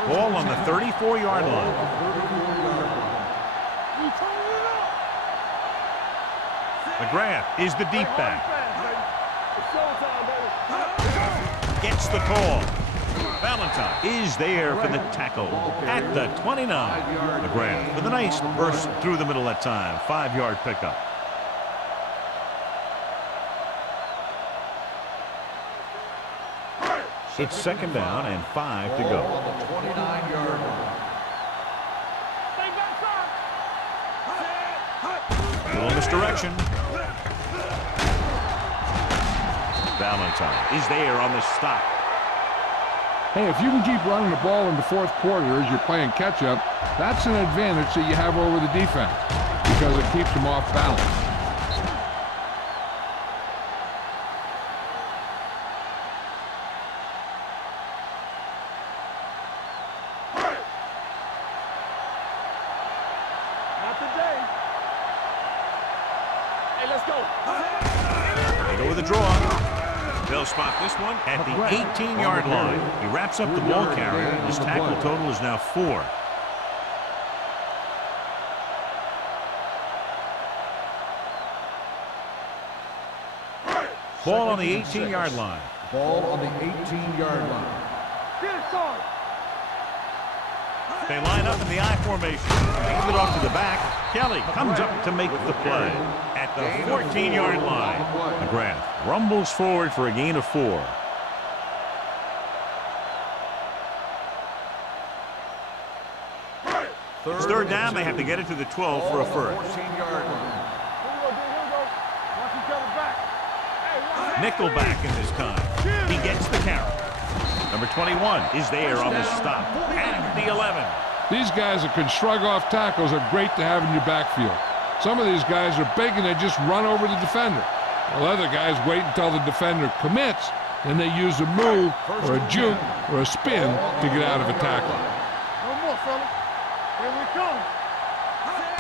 Ball on the 34-yard line. McGrath is the deep back. Gets the call. Valentine is there for the tackle at the 29. McGrath with a nice burst through the middle that time. 5-yard pickup. It's 2nd down and 5 to go. On the 29-yard line. Little misdirection. Valentine is there on the stop. Hey, if you can keep running the ball in the fourth quarter as you're playing catch-up, that's an advantage that you have over the defense because it keeps them off balance. Not today. Hey, let's go. They go with a draw. They'll spot this one at the 18-yard line. He wraps up the ball carrier. His tackle total is now 4. Ball on the 18-yard line. Ball on the 18-yard line. Get it, son. They line up in the I formation. They give it off to the back. Kelly comes up to make the play at the 14-yard line. McGrath rumbles forward for a gain of 4. It's third down. They have to get it to the 12 for a first. 14-yard line. Here we go, dude. Here we go. Watch each other back. Hey, watch. Nickel back in this time. He gets the carry. Number 21 is there on the stop at the 11. These guys that can shrug off tackles are great to have in your backfield. Some of these guys are big and they just run over the defender. While other guys wait until the defender commits, and they use a move or a juke or a spin to get out of a tackle. One more, fella. Here we come.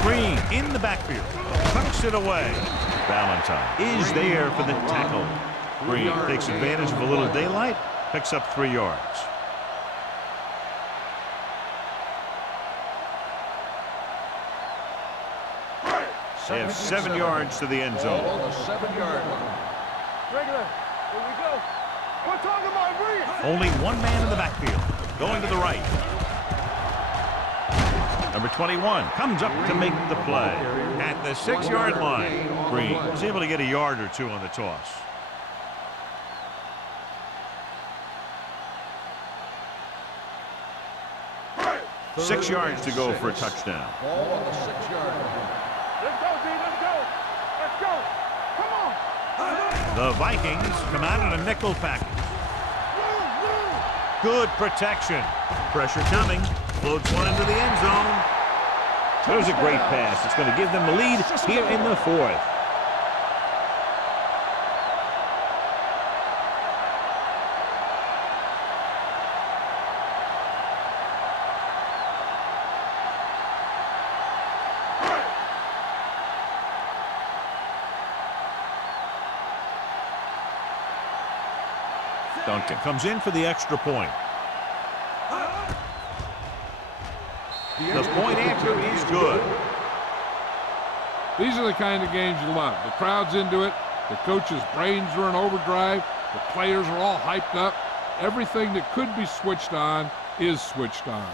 Green in the backfield. Tucks it away. Valentine is there for the tackle. Green takes advantage of a little daylight. Picks up 3 yards. They have 7 yards to the end zone. Ball on the 7-yard line. Regular. Here we go. We're talking about Green. Only one man in the backfield. Going to the right. Number 21 comes up to make the play at the 6-yard line. Green is able to get a yard or 2 on the toss. Six yards to go for a touchdown. Ball on the 6-yard line. Let's go, D. Let's go. Let's go. Come on. The Vikings come out in a nickel package. Good protection. Pressure coming. Floats one into the end zone. There's a great pass. It's going to give them the lead here in the 4th. Duncan comes in for the extra point. The point after is good. These are the kind of games you love. The crowd's into it. The coach's brains are in overdrive. The players are all hyped up. Everything that could be switched on is switched on.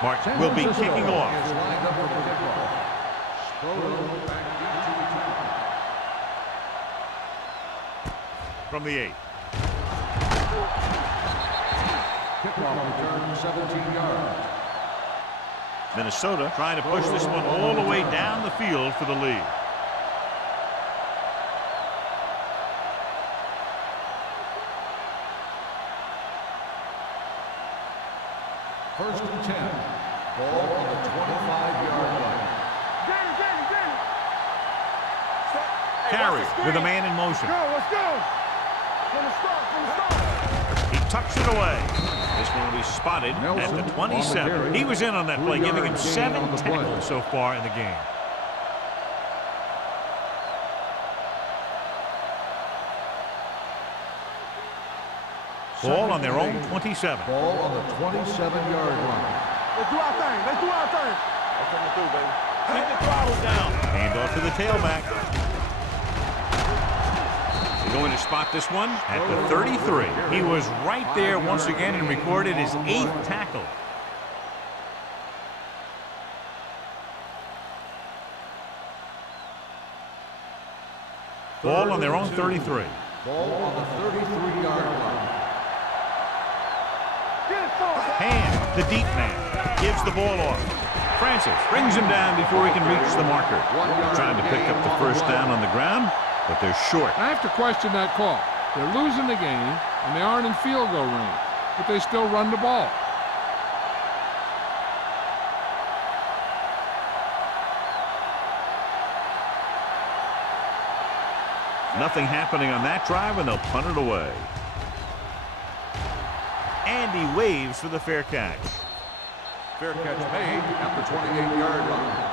Martin will be kicking off. Is lined up for the kickoff. Sproto back into the From the 8. kickoff return 17 yards. Minnesota trying to push this one all the way down the field for the lead. First and 10. Ball on the 25-yard line. Danny. Carry with a man in motion. Go, let's go. From the start. He tucks it away. This one will be spotted at the 27. He was in on that play, giving him 7 tackles so far in the game. Ball on their own 27. Ball on the 27-yard line. Let's do our thing. That's coming through, baby. Keep the throttle down. Hand off to the tailback. They're going to spot this one at the 33. He was right there once again and recorded his 8th tackle. Ball on their own 33. Ball on the 33-yard line. Hand, the deep man, gives the ball off. Francis brings him down before he can reach the marker. Trying to pick up the first down on the ground, but they're short. I have to question that call. They're losing the game, and they aren't in field goal range, but they still run the ball. Nothing happening on that drive, and they'll punt it away. And he waves for the fair catch. Fair catch made at the 28-yard line.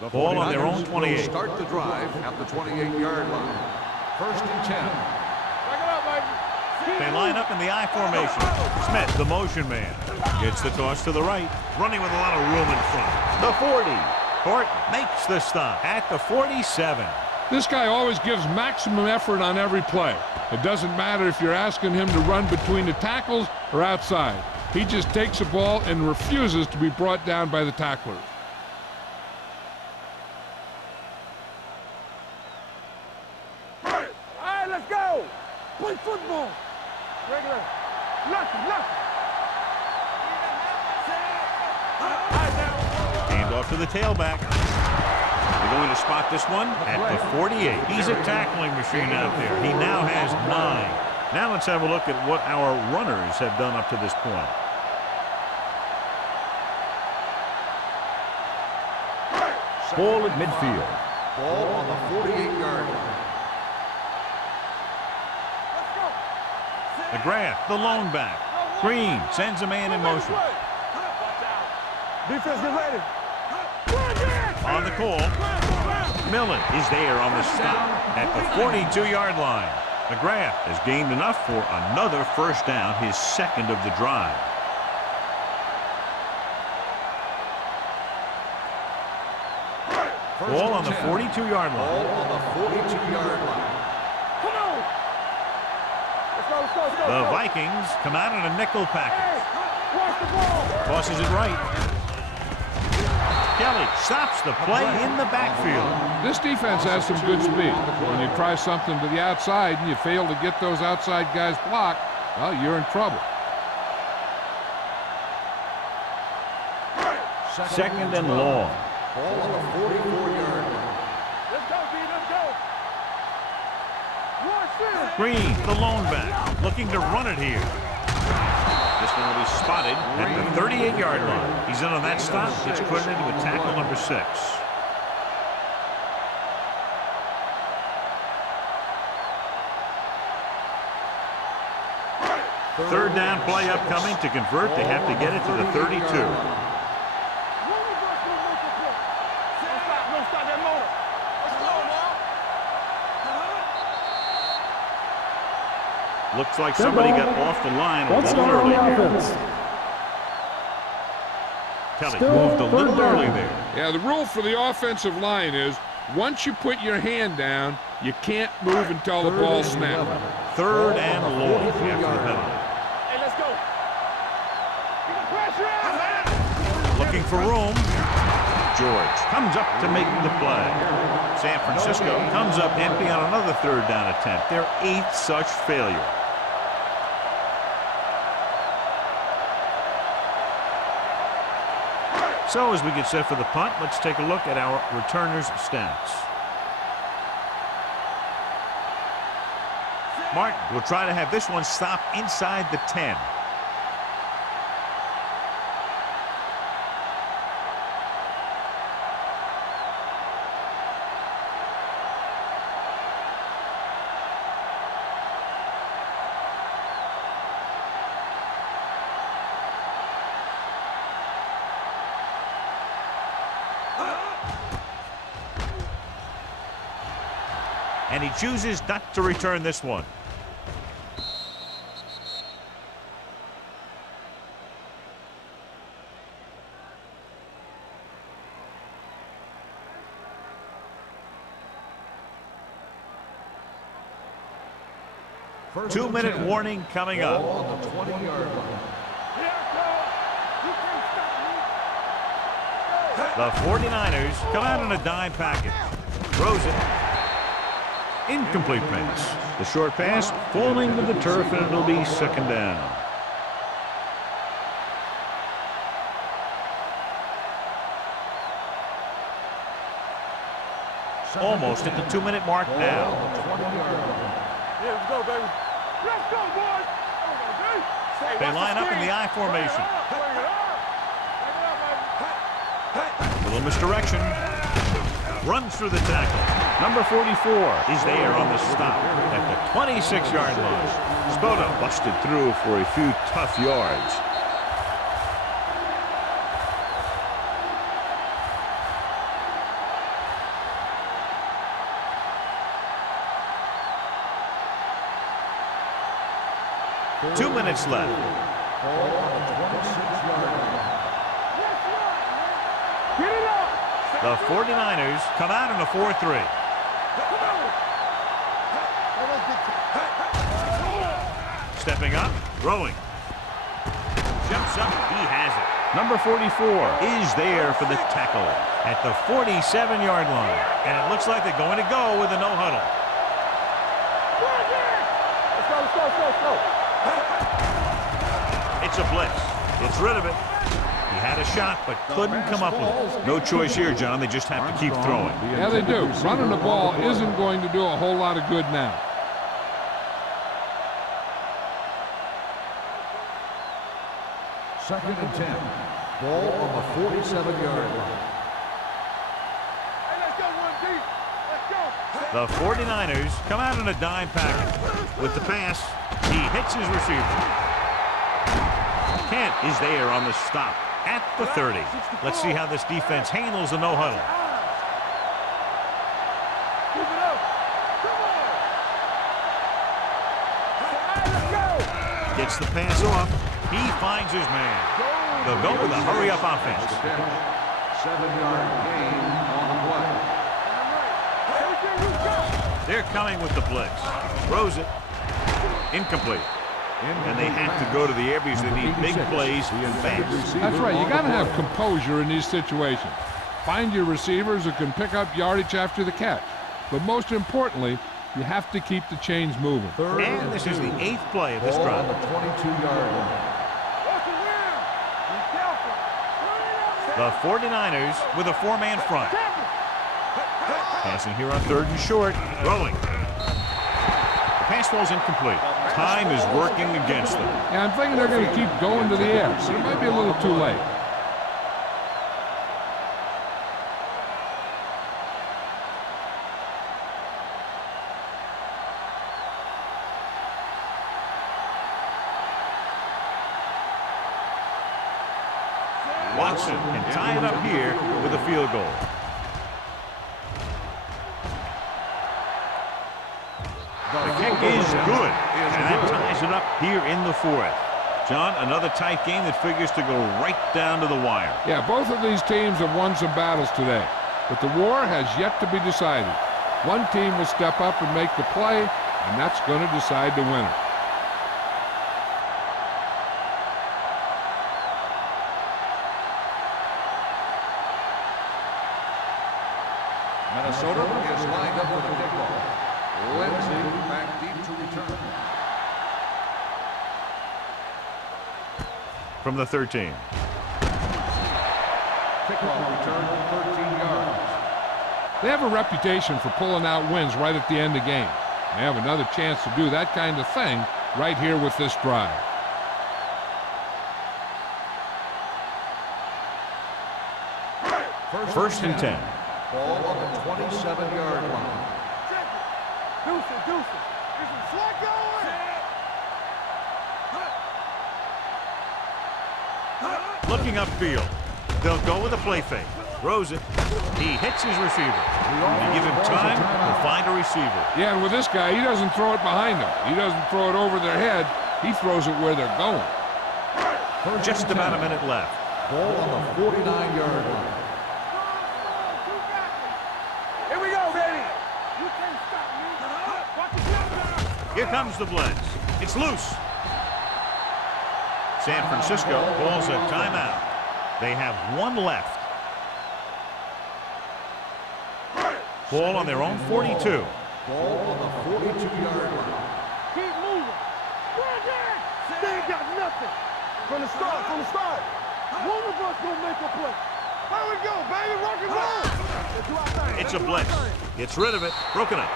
The ball on their own 28. Will start the drive at the 28-yard line. 1st and 10. They line up in the I formation. Smith, the motion man, gets the toss to the right, running with a lot of room in front. The 40. Horton makes the stop at the 47. This guy always gives maximum effort on every play. It doesn't matter if you're asking him to run between the tackles or outside. He just takes the ball and refuses to be brought down by the tacklers. All right, let's go. Play football. Regular. Nothing. Hand off to the tailback. They're going to spot this one at the 48. He's a tackling machine out there. He now has 9. Now let's have a look at what our runners have done up to this point. Ball at midfield. Ball on the 48-yard line. McGrath, the lone back. Green sends a man in motion. Defense, get ready. On the call, Millen is there on the stop at the 42-yard line. McGrath has gained enough for another first down, his 2nd of the drive. Ball on the 42-yard line. Ball on the 42-yard line. Come on. Let's go. The Vikings come out in a nickel package. Watch the ball. Tosses it right. Kelly stops the play in the backfield. This defense has some good speed. When you try something to the outside and you fail to get those outside guys blocked, well, you're in trouble. 2nd and long. Ball on the 44-yard line. Let's go, D. Let's go. Watch this. Green, the lone back, looking to run it here. This one will be spotted at the 38-yard line. He's in on that stop. Gets credited with tackle number 6. Third down play upcoming. To convert, they have to get it to the 32. Looks like somebody got off the line a little early there. Kelly moved a little early there. Yeah, the rule for the offensive line is once you put your hand down, you can't move until the ball snaps. 3rd and long after the penalty. Hey, let's go. Get the pressure out. Looking for room. George comes up to make the play. San Francisco comes up empty on another 3rd down attempt. Their 8th such failure. So as we get set for the punt, let's take a look at our returners' stats. Martin will try to have this one stop inside the 10. And he chooses not to return this one. Two-minute warning coming up. Ball on the 20-yard line. Here it comes. The 49ers come out in a dime package. Throws it. Incomplete pass. The short pass falling to the turf, and it'll be second down. Almost at the 2-minute mark now. Yeah, let's go, baby. Let's go, boys. They line up in the I formation. Little misdirection. Runs through the tackle. Number 44 is there on the stop at the 26-yard line. Spota busted through for a few tough yards. Two minutes left. The 49ers come out in a 4-3. Stepping up, throwing. Jumps up, he has it. Number 44 is there for the tackle at the 47-yard line. And it looks like they're going to go with a no-huddle. Let's go. It's a blitz. It's rid of it. He had a shot, but couldn't come up with it. No choice here, John. They just have to keep throwing. Yeah, they do. Running the ball isn't going to do a whole lot of good now. Second and 10. Ball on the 47-yard line. Hey, let's go, one deep. Let's go. The 49ers come out in a dime package. With the pass, he hits his receiver. Kent is there on the stop at the 30. Let's see how this defense handles the no-huddle. Keep it up. Come on. Hey, let's go. Gets the pass off. He finds his man. They'll go with a hurry-up offense. 7-yard gain on the play. They're coming with the blitz. Throws it. Incomplete. And they have to go to the air because they need big plays fast. That's right. You got to have composure in these situations. Find your receivers who can pick up yardage after the catch. But most importantly, you have to keep the chains moving. And this is the 8th play of this drive. The 22-yard line. The 49ers with a 4-man front. Passing here on 3rd and short. Throwing. The pass falls incomplete. Time is working against them. Yeah, I'm thinking they're going to keep going to the air, so it might be a little too late. Watson can tie it up here with a field goal. The kick is good, and that ties it up here in the 4th. John, another tight game that figures to go right down to the wire. Yeah, both of these teams have won some battles today, but the war has yet to be decided. One team will step up and make the play, and that's going to decide the winner. Minnesota is lined up for the kickoff. Lindsay back deep to return. From the 13. Kickoff return, 13 yards. They have a reputation for pulling out wins right at the end of games. They have another chance to do that kind of thing right here with this drive. First and 10. Ball on the 27-yard line. Deuce it. Is it flag going? Looking upfield. They'll go with a play fake. Throws it. He hits his receiver. They give him time to find a receiver. Yeah, and with this guy, he doesn't throw it behind them. He doesn't throw it over their head. He throws it where they're going. Just about a minute left. Ball on the 49-yard line. Here we go, baby. You can't stop me. Watch the jump. Here comes the blitz. It's loose. San Francisco calls a timeout. They have one left. Ball on their own 42. Ball on the 42-yard line. Keep moving. They ain't got nothing. From the start. One of us gonna make a play. There we go, baby. Rock and roll. It's a blitz. Gets rid of it. Broken up.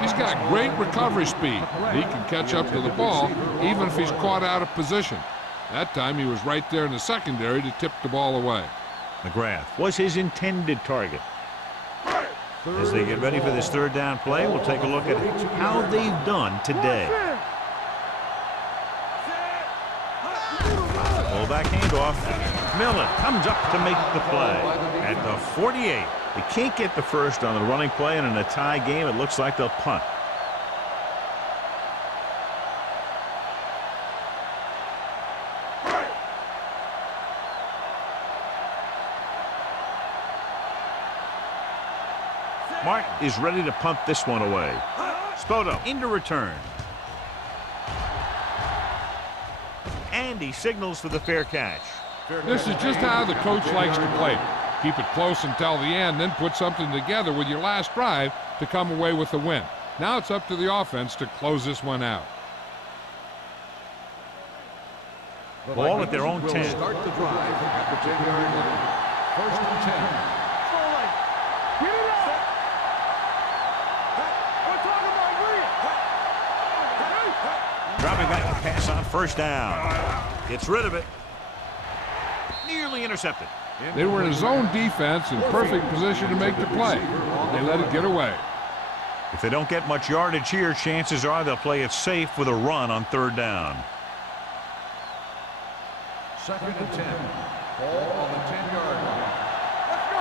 He's got great recovery speed. He can catch up to the ball even if he's caught out of position. That time he was right there in the secondary to tip the ball away. McGrath was his intended target. As they get ready for this third down play, we'll take a look at how they've done today. Fullback handoff. Miller comes up to make the play at the 48. They can't get the first on the running play, and in a tie game, it looks like they'll punt. Martin is ready to punt this one away. Spoto into return. And he signals for the fair catch. This is just how the coach likes to play. Keep it close until the end, then put something together with your last drive to come away with the win. Now it's up to the offense to close this one out. Ball at their own 10. Start the drive at the 10-yard line. First and 10. Get it out. We're talking about Dropping back to pass on first down. Gets rid of it. Nearly intercepted. They were in a zone defense in perfect position to make the play. They let it get away. If they don't get much yardage here, chances are they'll play it safe with a run on third down. Second and 10. Ball on the 10-yard line. Let's go.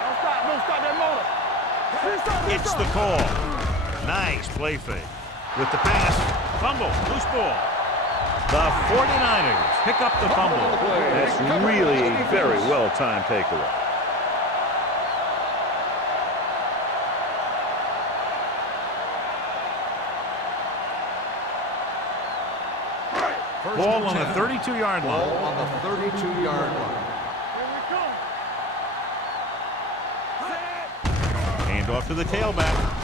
Don't stop that motor. It's the call. Nice play fake. With the pass, fumble, loose ball. The 49ers pick up the fumble. That's really a very well-timed takeaway. Ball on the 32-yard line. Ball on the 32-yard line. Hand off to the tailback.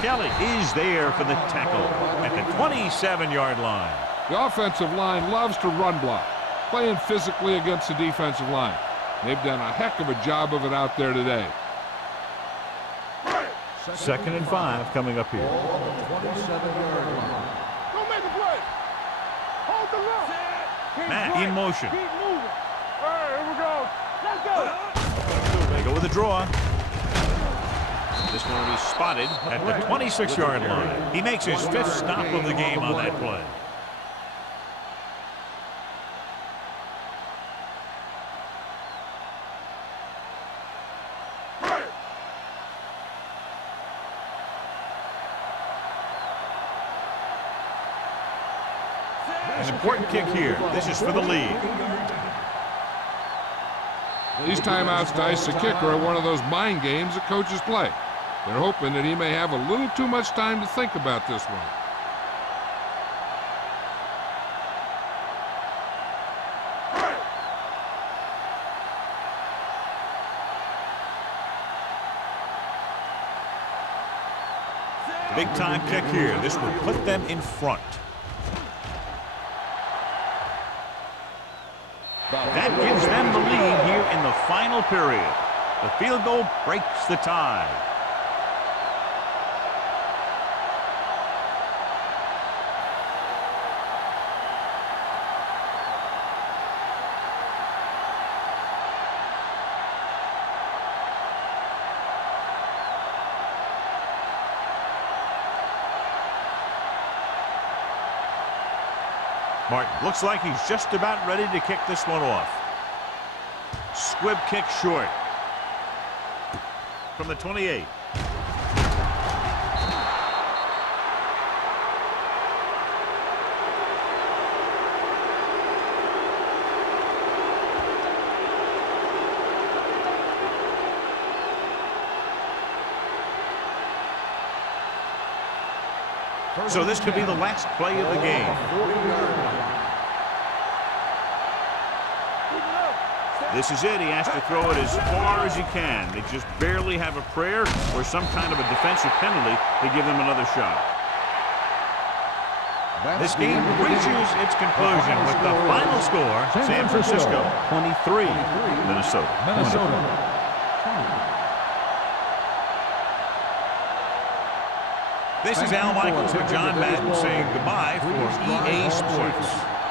Kelly is there for the tackle at the 27-yard line. The offensive line loves to run block, playing physically against the defensive line. They've done a heck of a job of it out there today. Second and 5 coming up here. Ball on the 27-yard line. Don't make a play. Hold the look. Matt in motion. Keep moving. All right, here we go. Let's go. They go with a draw. This one will be spotted at the 26-yard line. He makes his 5th stop of the game on that play. An important kick here. This is for the lead. These timeouts to ice the kicker are one of those mind games that coaches play. They're hoping that he may have a little too much time to think about this one. Big time kick here. This would put them in front. That gives them the lead here in the final period. The field goal breaks the tie. Martin looks like he's just about ready to kick this one off. Squib kick short. From the 28. So this could be the last play of the game. This is it. He has to throw it as far as he can. They just barely have a prayer or some kind of a defensive penalty to give them another shot. This game reaches its conclusion with the final score, San Francisco 23, Minnesota 20. This is Al Michaels with John Madden saying goodbye for EA Sports.